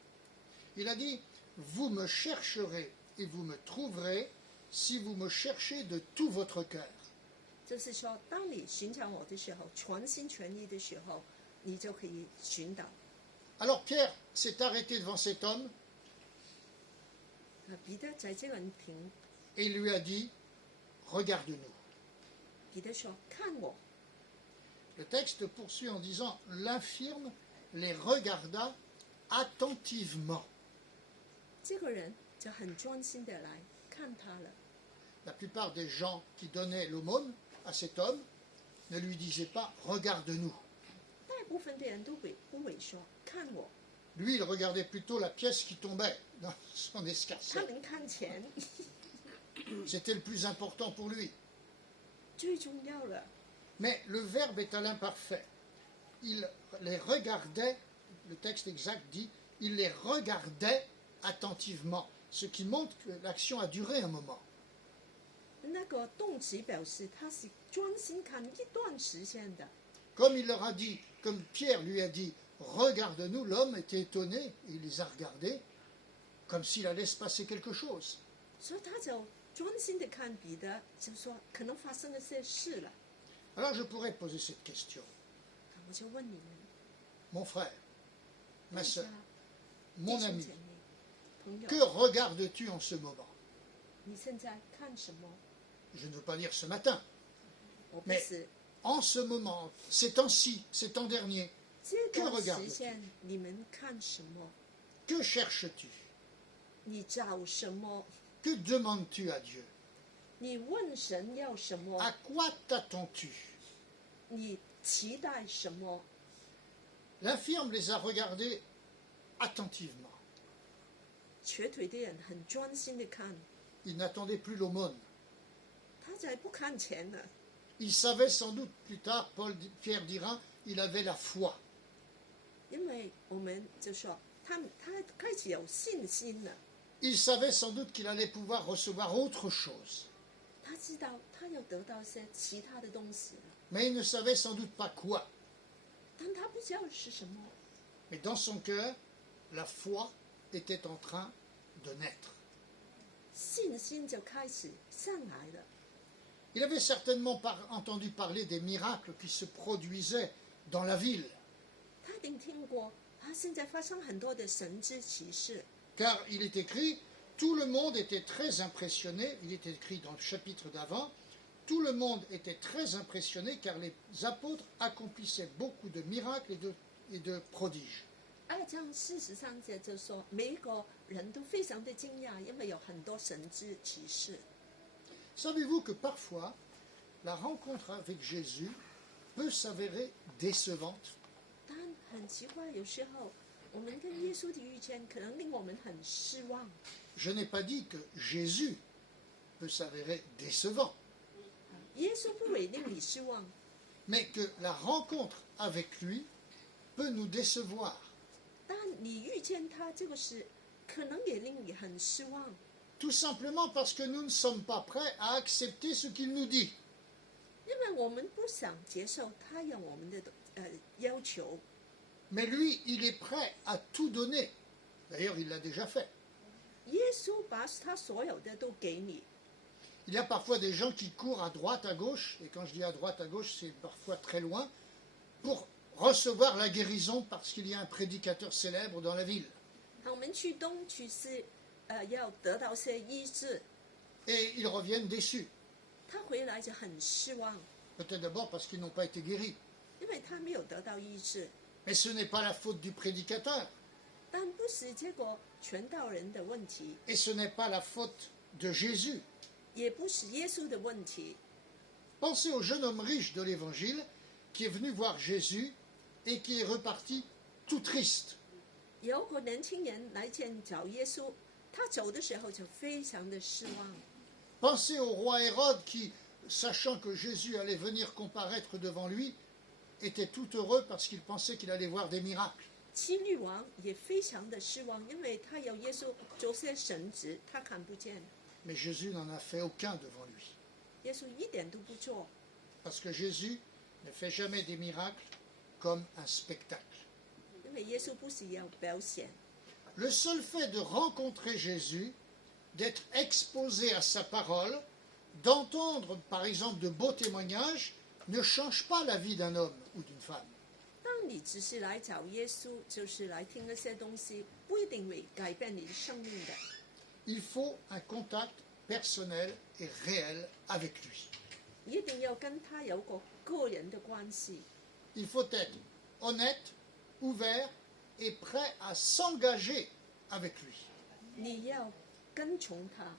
il a dit, vous me chercherez et vous me trouverez si vous me cherchez de tout votre cœur. 就是说，当你寻找我的时候，全心全意的时候，你就可以寻到。” Alors Pierre s'est arrêté devant cet homme 彼得在这个人停， et il lui a dit, regarde-nous. 彼得说：“看我。” Le texte poursuit en disant, l'infirme les regarda attentivement. 这个人就很专心的来看他了。 La plupart des gens qui donnaient l'aumône à cet homme ne lui disaient pas, regarde-nous. 大部分的人都不会说看我， Lui, il regardait plutôt la pièce qui tombait dans son 他 escarcelle. 能看钱 C'était le plus important pour lui. 最重要了。 Mais le verbe est à l'imparfait. Il les regardait, le texte exact dit, il les regardait attentivement, ce qui montre que l'action a duré un moment. 那个动词表示他是专心看一段时间的， Comme il leur a dit, comme Pierre lui a dit, regarde-nous, l'homme était étonné, il les a regardés, comme s'il allait se passer quelque chose. 所以他就专心的看彼得，就说可能发生了些事了。 Alors je pourrais poser cette question. 我就问你们， Mon frère, ma 大 soeur, 家 mon 弟兄 ami, 姐妹、朋友， que regardes-tu en ce moment? 你现在看什么？ Je ne veux pas dire ce matin, 我不 Mais 是 en ce moment, ces temps-ci, ces temps derniers, 这段 regarde-tu？ 时间你们看什么？ que cherches-tu? 你找什么？ Que demandes-tu à Dieu? 你问神要什么？ À quoi t'attends-tu? 你期待什么？ L'infirme les a regardés attentivement. 瘸腿的人很专心的看， Il n'attendait plus l'aumône. 他才不看钱呢。 Il savait sans doute plus tard, Pierre dira, il avait la foi. 因为我们就说他开始有信心了， Il savait sans doute qu'il allait pouvoir recevoir autre chose. 他知道他要得到一些其他的东西了， Mais il ne savait sans doute pas quoi. 但他不知道是什么。 Mais dans son cœur, la foi était en train de naître. 信心就开始上来了。 Il avait certainement entendu parler des miracles qui se produisaient dans la ville, 他一定听过，现在发生很多的神之奇事， car il est écrit, tout le monde était très impressionné, il est écrit dans le chapitre d'avant, tout le monde était très impressionné car les apôtres accomplissaient beaucoup de miracles et de prodiges. 2章43节就说，每一个人都非常的惊讶，因为有很多神之奇事。 Savez-vous que parfois, la rencontre avec Jésus peut s'avérer décevante? 但很奇怪，有时候我们跟耶稣的遇见，可能令我们很失望。 Je n'ai pas dit que Jésus peut s'avérer décevant, 耶稣不会令你失望， mais que la rencontre avec lui peut nous décevoir. 但你遇见他这个事，可能也令你很失望。 Tout simplement parce que nous ne sommes pas prêts à accepter ce qu'il nous dit. 因为我们不想接受他要我们的要求， Mais lui, il est prêt à tout donner. D'ailleurs, il l'a déjà fait. 耶稣把他所有的都给你。 Il y a parfois des gens qui courent à droite, à gauche, et quand je dis à droite, à gauche, c'est parfois très loin, pour recevoir la guérison parce qu'il y a un prédicateur célèbre dans la ville. 我们去东去西，要得到些医治， Et ils reviennent déçus. 他回来就很失望， Peut-être d'abord parce qu'ils n'ont pas été guéris. 因为他没有得到医治。 Mais ce n'est pas la faute du prédicateur. 但不是结果传道人的问题， Et ce n'est pas la faute de Jésus. 也不是耶稣的问题。 Pensez au jeune homme riche de l'Évangile qui est venu voir Jésus et qui est reparti tout triste. 有个年轻人来见找耶稣，他走的时候就非常的失望。 Pensez au roi Hérode qui sachant que Jésus allait venir comparaître devant lui, était tout heureux parce qu'il pensait qu'il allait voir des miracles. 希律王也非常的失望，因为他有耶稣做些神迹，他看不见， Mais Jésus n'en a fait aucun devant lui. 耶稣一点都不做， Parce que Jésus ne fait jamais des miracles comme un spectacle. 因为耶稣不是要表现。 Le seul fait de rencontrer Jésus, d'être exposé à sa parole, d'entendre par exemple de beaux témoignages, ne change pas la vie d'un homme ou d'une femme. 当你只是来找耶稣，就是来听那些东西，不一定会改变你的生命的。 Il faut un contact personnel et réel avec lui. 一定要跟他有个人的关系， Il faut être honnête, ouvert et prêt à s'engager avec lui. 你要跟从他。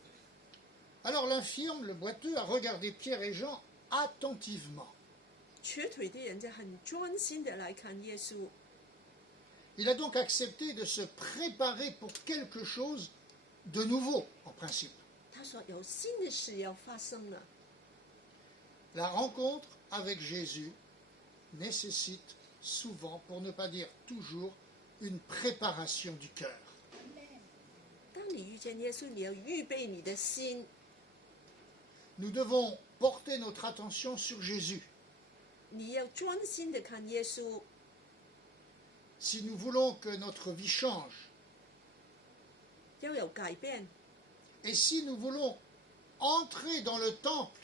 Alors l'infirme, le boiteux, a regardé Pierre et Jean attentivement. 瘸腿的人就很专心的来看耶稣， Il a donc accepté de se préparer pour quelque chose de nouveau, en principe. 他说有新的事要发生了。 La rencontre avec Jésus nécessite souvent, pour ne pas dire toujours, une préparation du cœur. 当你遇见耶稣，你要预备你的心， Nous devons porter notre attention sur Jésus. 你要专心的看耶稣。 Si nous voulons que notre vie change, 要有改变， et si nous voulons entrer dans le temple,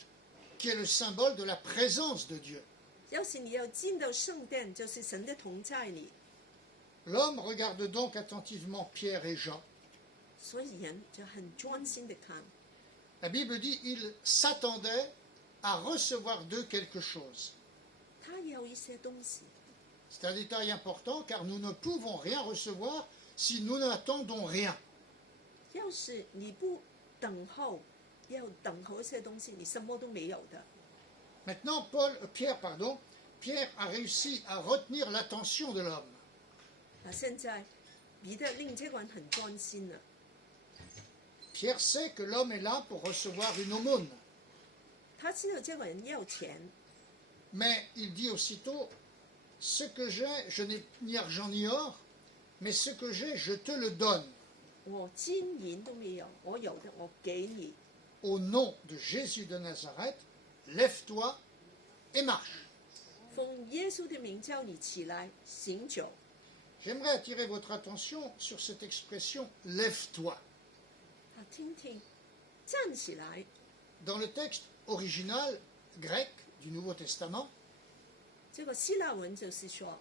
qui est le symbole de la présence de Dieu, 要是你要进到圣殿，就是神的同在里。 l'homme regarde donc attentivement Pierre et Jean. 所以人就很专心的看。 La Bible dit il s'attendait à recevoir d'eux quelque chose. 他有一些东西， C'est un détail important car nous ne pouvons rien recevoir si nous n'attendons rien. 要是你不等候，要等候一些东西，你什么都没有的。 Maintenant, Pierre a réussi à retenir l'attention de l'homme. 现在彼得令这个人很专心了。 Pierre sait que l'homme est là pour recevoir une aumône. 他知道这个人要钱， Mais il dit aussitôt, ce que j'ai, je n'ai ni argent ni or, mais ce que j'ai, je te le donne. 我金银都没有，我有的我给你。 Au nom de Jésus de Nazareth, lève-toi et marche. 奉耶稣的名叫你起来行走。 J'aimerais attirer votre attention sur cette expression lève-toi. 听听，站起来。 Dans le texte original grec du Nouveau Testament, 这个希腊文就是说，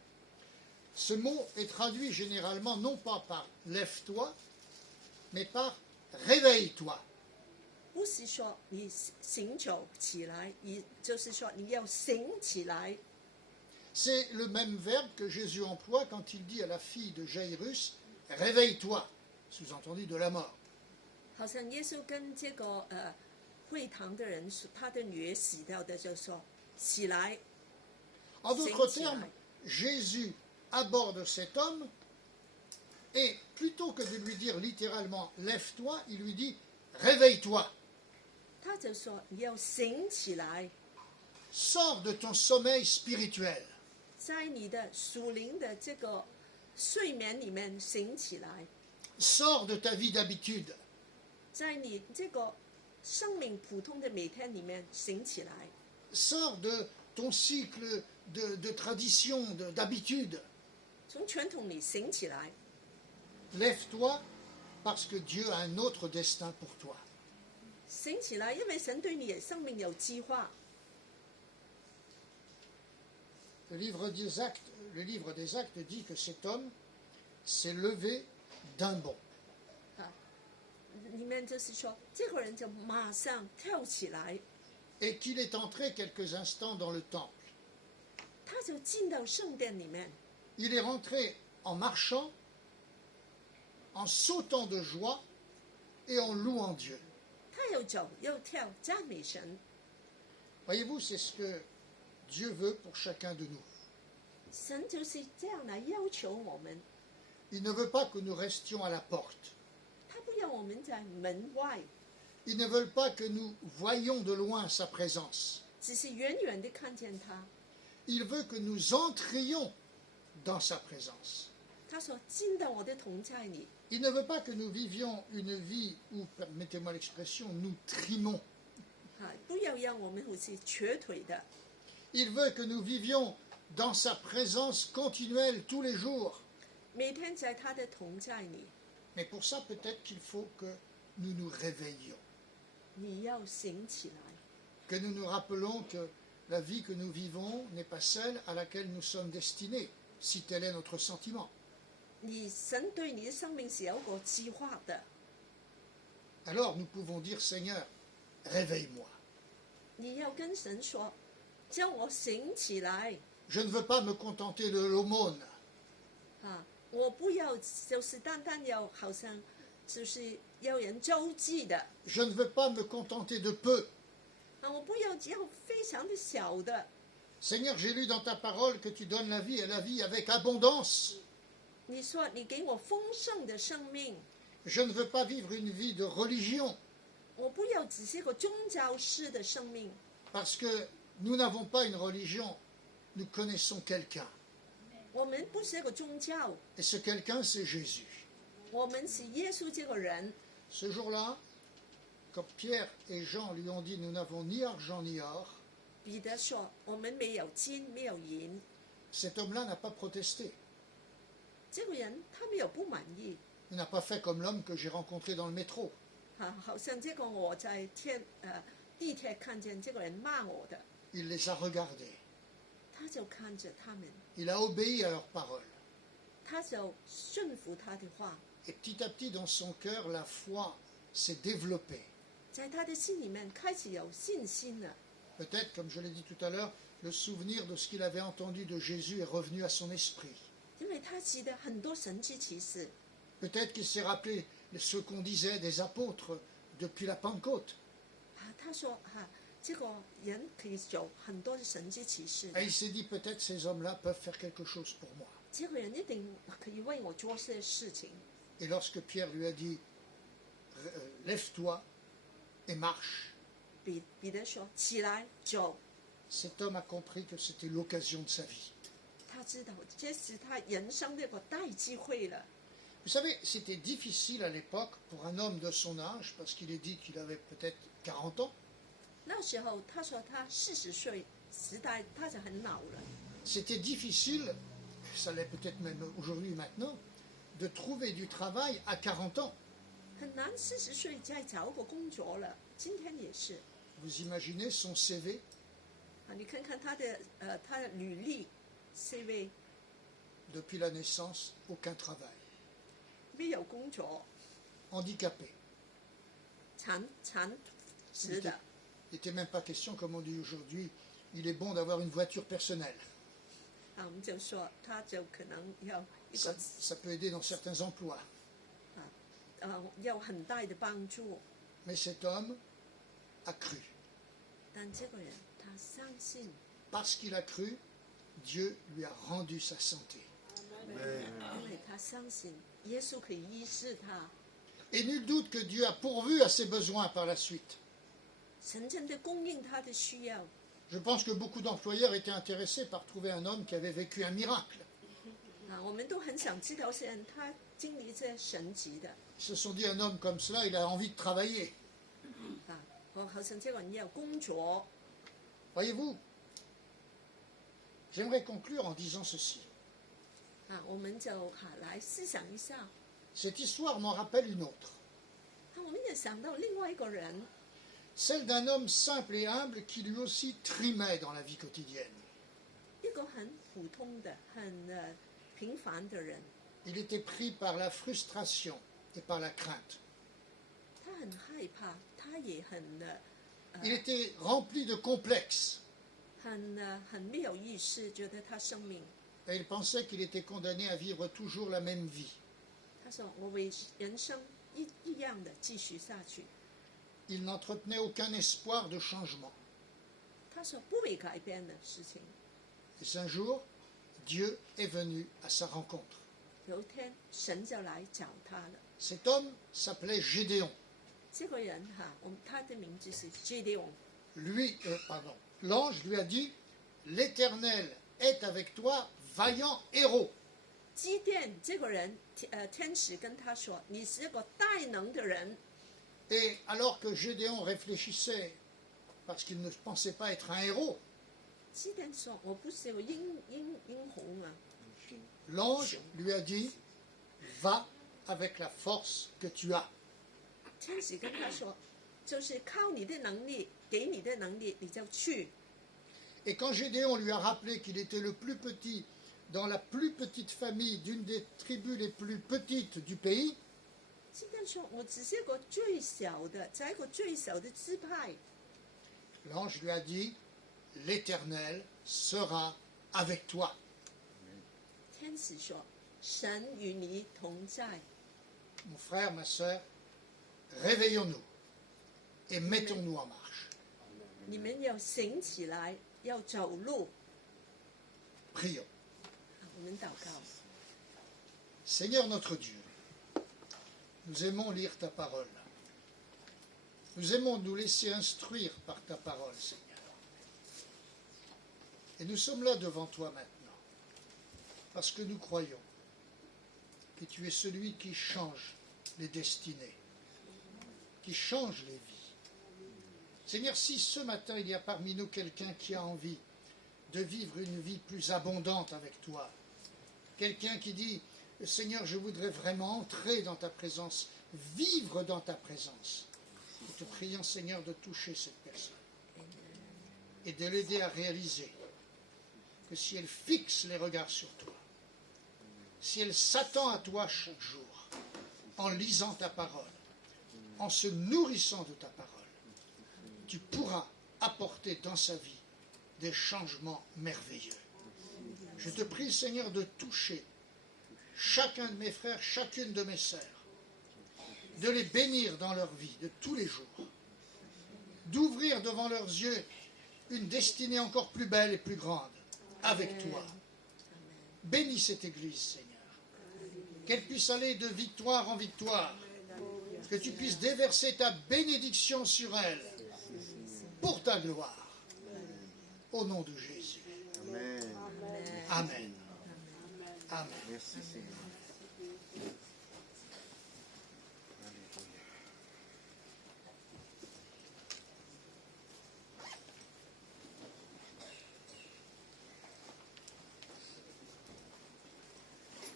ce mot est traduit généralement non pas par lève-toi, mais par réveille-toi. 不是说你行走起来，就是说你要醒起来。 C'est le même verbe que Jésus emploie quand il dit à la fille de Jairus, réveille-toi, sous-entendu de la mort. 好像耶稣跟这个会堂的人说，他的女儿死掉的，就说起来。 En d'autres termes, Jésus aborde cet homme et plutôt que de lui dire littéralement lève-toi, il lui dit réveille-toi, 他就说你要醒起来， sors de ton sommeil spirituel. 在你的属灵的这个睡眠里面醒起来， Sors de ta vie d'habitude. 在你这个生命普通的每天里面醒起来， Sors de ton cycle de tradition, d'habitude. 从传统里醒起来。 Lève-toi parce que Dieu a un autre destin pour toi. 醒起来，因为神对你的生命有计划。 Le livre des Actes dit que cet homme s'est levé d'un bond. 里面就是说，这个人就马上跳起来， Et qu'il est entré quelques instants dans le temple. 他就进到圣殿里面， Il est rentré en marchant, en sautant de joie et en louant Dieu. 他又走又跳，赞美神。 Voyez-vous, c'est ce que Dieu veut pour chacun de nous. 神就是这样来要求我们， Il ne veut pas que nous restions à la porte. 他不要我们在门外， Ils ne veulent pas que nous voyions de loin sa présence. 只是远远的看见他。 Il veut que nous entrions dans sa présence. 他说：“进到我的同在里。” Il ne veut pas que nous vivions une vie où, permettez-moi l'expression, nous trimons. 不要让我们好似瘸腿的。 Il veut que nous vivions dans sa présence continuelle tous les jours. 每天在他的同在里， Mais pour ça, peut-être qu'il faut que nous nous réveillions, 你要醒起来， que nous nous rappelons que la vie que nous vivons n'est pas celle à laquelle nous sommes destinés, si tel est notre sentiment. 你神對你的生命是有一個計劃的。 Alors nous pouvons dire, Seigneur, réveille-moi. 你要跟神說：“叫我醒起來 Je ne veux pas me contenter de l'aumône. 我不要就是單單要好像就是要人周濟的 Je ne veux pas me contenter de peu. 我不要只有非常的小的。 Seigneur, j'ai lu dans ta parole que tu donnes la vie et la vie avec abondance. 你說你給我豐盛的生命， Je ne veux pas vivre une vie de religion, 我不要只是一個宗教式的生命， parce que nous n'avons pas une religion, nous connaissons quelqu'un. 我們不是一個宗教， Et ce quelqu'un, c'est Jésus. 我們是耶穌這個人。 Ce jour-là, quand Pierre et Jean lui ont dit, nous n'avons ni argent ni or, 彼得說：“我們沒有金，沒有銀。” cet homme-là n'a pas protesté. 這個人他沒有不滿意， Il n'a pas fait comme l'homme que j'ai rencontré dans le métro. 好像這個我在地鐵看見這個人罵我的， Il les a regardés. 他就看着他們， Il a obéi à leurs paroles. 他就順服他的話， Et petit à petit, dans son cœur, la foi s'est développée. 在他的心裡面開始有信心了。 Peut-être, comme je l'ai dit tout à l'heure, le souvenir de ce qu'il avait entendu de Jésus est revenu à son esprit. 因為他記得很多神蹟奇事， Peut-être qu'il s'est rappelé ce qu'on disait des apôtres depuis la Pentecôte. 他說這個人可以做很多的神蹟奇事， Et il s'est dit, peut-être ces hommes-là peuvent faire quelque chose pour moi. 這個人一定可以為我做些事情。 Et lorsque Pierre lui a dit, lève-toi et marche, 彼得說：“起來走。” cet homme a compris que c'était l'occasion de sa vie. 他知道這是他人生的一個大機會了。 Vous savez, c'était difficile à l'époque pour un homme de son âge, parce qu'il est dit qu'il avait peut-être 40 ans. 那時候他說他40歲時代他就很老了， C'était difficile, ça l'est peut-être même aujourd'hui maintenant, de trouver du travail à 40 ans. 很難40歲再找個工作了。今天也是 Vous imaginez son CV, 你看看他的履歷 CV depuis la naissance, aucun travail. 沒有工作， Handicapé. 殘職的。 Il n'était même pas question, comme on dit aujourd'hui, il est bon d'avoir une voiture personnelle. 我們就說他就可能要一 Ça, 個 ça peut aider dans certains emplois. 要很大的幫助。 Mais cet homme a cru. 但這個人他相信， Parce qu'il a cru, Dieu lui a rendu sa santé. 因為他相信耶穌可以醫治他。 Et nul doute que Dieu a pourvu à ses besoins par la suite. 神真的供應他的需要。 Je pense que beaucoup d'employeurs étaient intéressés par trouver un homme qui avait vécu un miracle. 我們都很想知道這人他經歷這神蹟的。 Ils se sont dit, un homme comme cela, il a envie de travailler. 好像這個人要工作。 Voyez-vous, j'aimerais conclure en disant ceci. 我們就來思想一下。 Cette histoire m'en rappelle une autre. 我們也想到另外一個人， Celle d'un homme simple et humble qui lui aussi trimait dans la vie quotidienne. 一個很普通的、很平凡的人， Il était pris par la frustration et par la crainte. 他很害怕，他也很 Il était rempli de complexes 很沒有意識，覺得他生命， et il pensait qu'il était condamné à vivre toujours la même vie. 他說我為人生一樣的繼續下去。 Il n'entretenait aucun espoir de changement. 他說不會改變的事情。 Et un jour, Dieu est venu à sa rencontre. 有一天神就來找他了。 Cet homme s'appelait Gédéon. 这个人哈，他的名字是Gédéon。l'ange lui a dit, l'Éternel est avec toi, vaillant héros. 基甸这个人，天使跟他说：“你是个大能的人。” Et alors que Gédéon réfléchissait, parce qu'il ne pensait pas être un héros, 基甸说：“我不是个英雄啊。” l'ange lui a dit, va avec la force que tu as. 天使跟他说：“就是靠你的能力，给你的能力，你就去。” Et quand Gédéon lui a rappelé qu'il était le plus petit dans la plus petite famille d'une des tribus les plus petites du pays, 基甸说：“我只是个最小的，在一个最小的支派。” l'ange lui a dit, l'Éternel sera avec toi. 天使说：“神与你同在。” Mon frère, ma sœur, réveillons-nous et mettons-nous en marche. 你们要醒起来，要走路。 Prions. 我们祷告。 Seigneur notre Dieu, nous aimons lire ta parole. Nous aimons nous laisser instruire par ta parole, Seigneur. Et nous sommes là devant toi maintenant, parce que nous croyons que tu es celui qui change les destinées, qui change les vies. Seigneur, si ce matin il y a parmi nous quelqu'un qui a envie de vivre une vie plus abondante avec toi, quelqu'un qui dit, Seigneur, je voudrais vraiment entrer dans ta présence, vivre dans ta présence. Nous te prions, Seigneur, de toucher cette personne et de l'aider à réaliser que si elle fixe les regards sur toi, si elle s'attend à toi chaque jour, en lisant ta parole, en se nourrissant de ta parole, tu pourras apporter dans sa vie des changements merveilleux. Je te prie, Seigneur, de toucher chacun de mes frères, chacune de mes sœurs, de les bénir dans leur vie de tous les jours, d'ouvrir devant leurs yeux une destinée encore plus belle et plus grande avec toi. Bénis cette Église, Seigneur, qu'elle puisse aller de victoire en victoire, que tu puisses déverser ta bénédiction sur elle, pour ta gloire, au nom de Jésus. Amen. Amen. Amen. Merci Seigneur. Alléluia.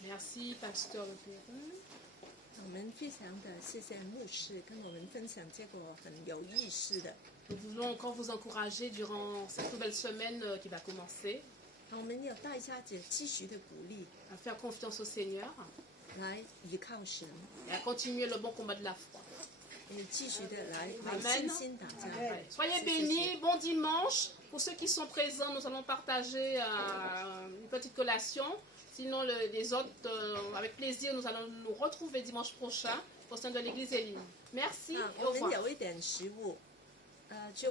Merci, Pasteur Perrin. 我们非常的谢谢牧师跟我们分享这个很有意思的。 Nous voulons encore vous encourager durant cette nouvelle semaine qui va commencer 我们要大家继续的鼓励， à faire confiance au Seigneur 来依靠神， et à continuer le bon combat de la foi. 也继续的来为 Amen. 信心打仗。 Soyez bénis, bon dimanche. Pour ceux qui sont présents, nous allons partager une petite collation. Sinon, les autres, avec plaisir, nous allons nous retrouver dimanche prochain au sein de l'église Éline. Merci et au 我们 revoir. 有一点食物，就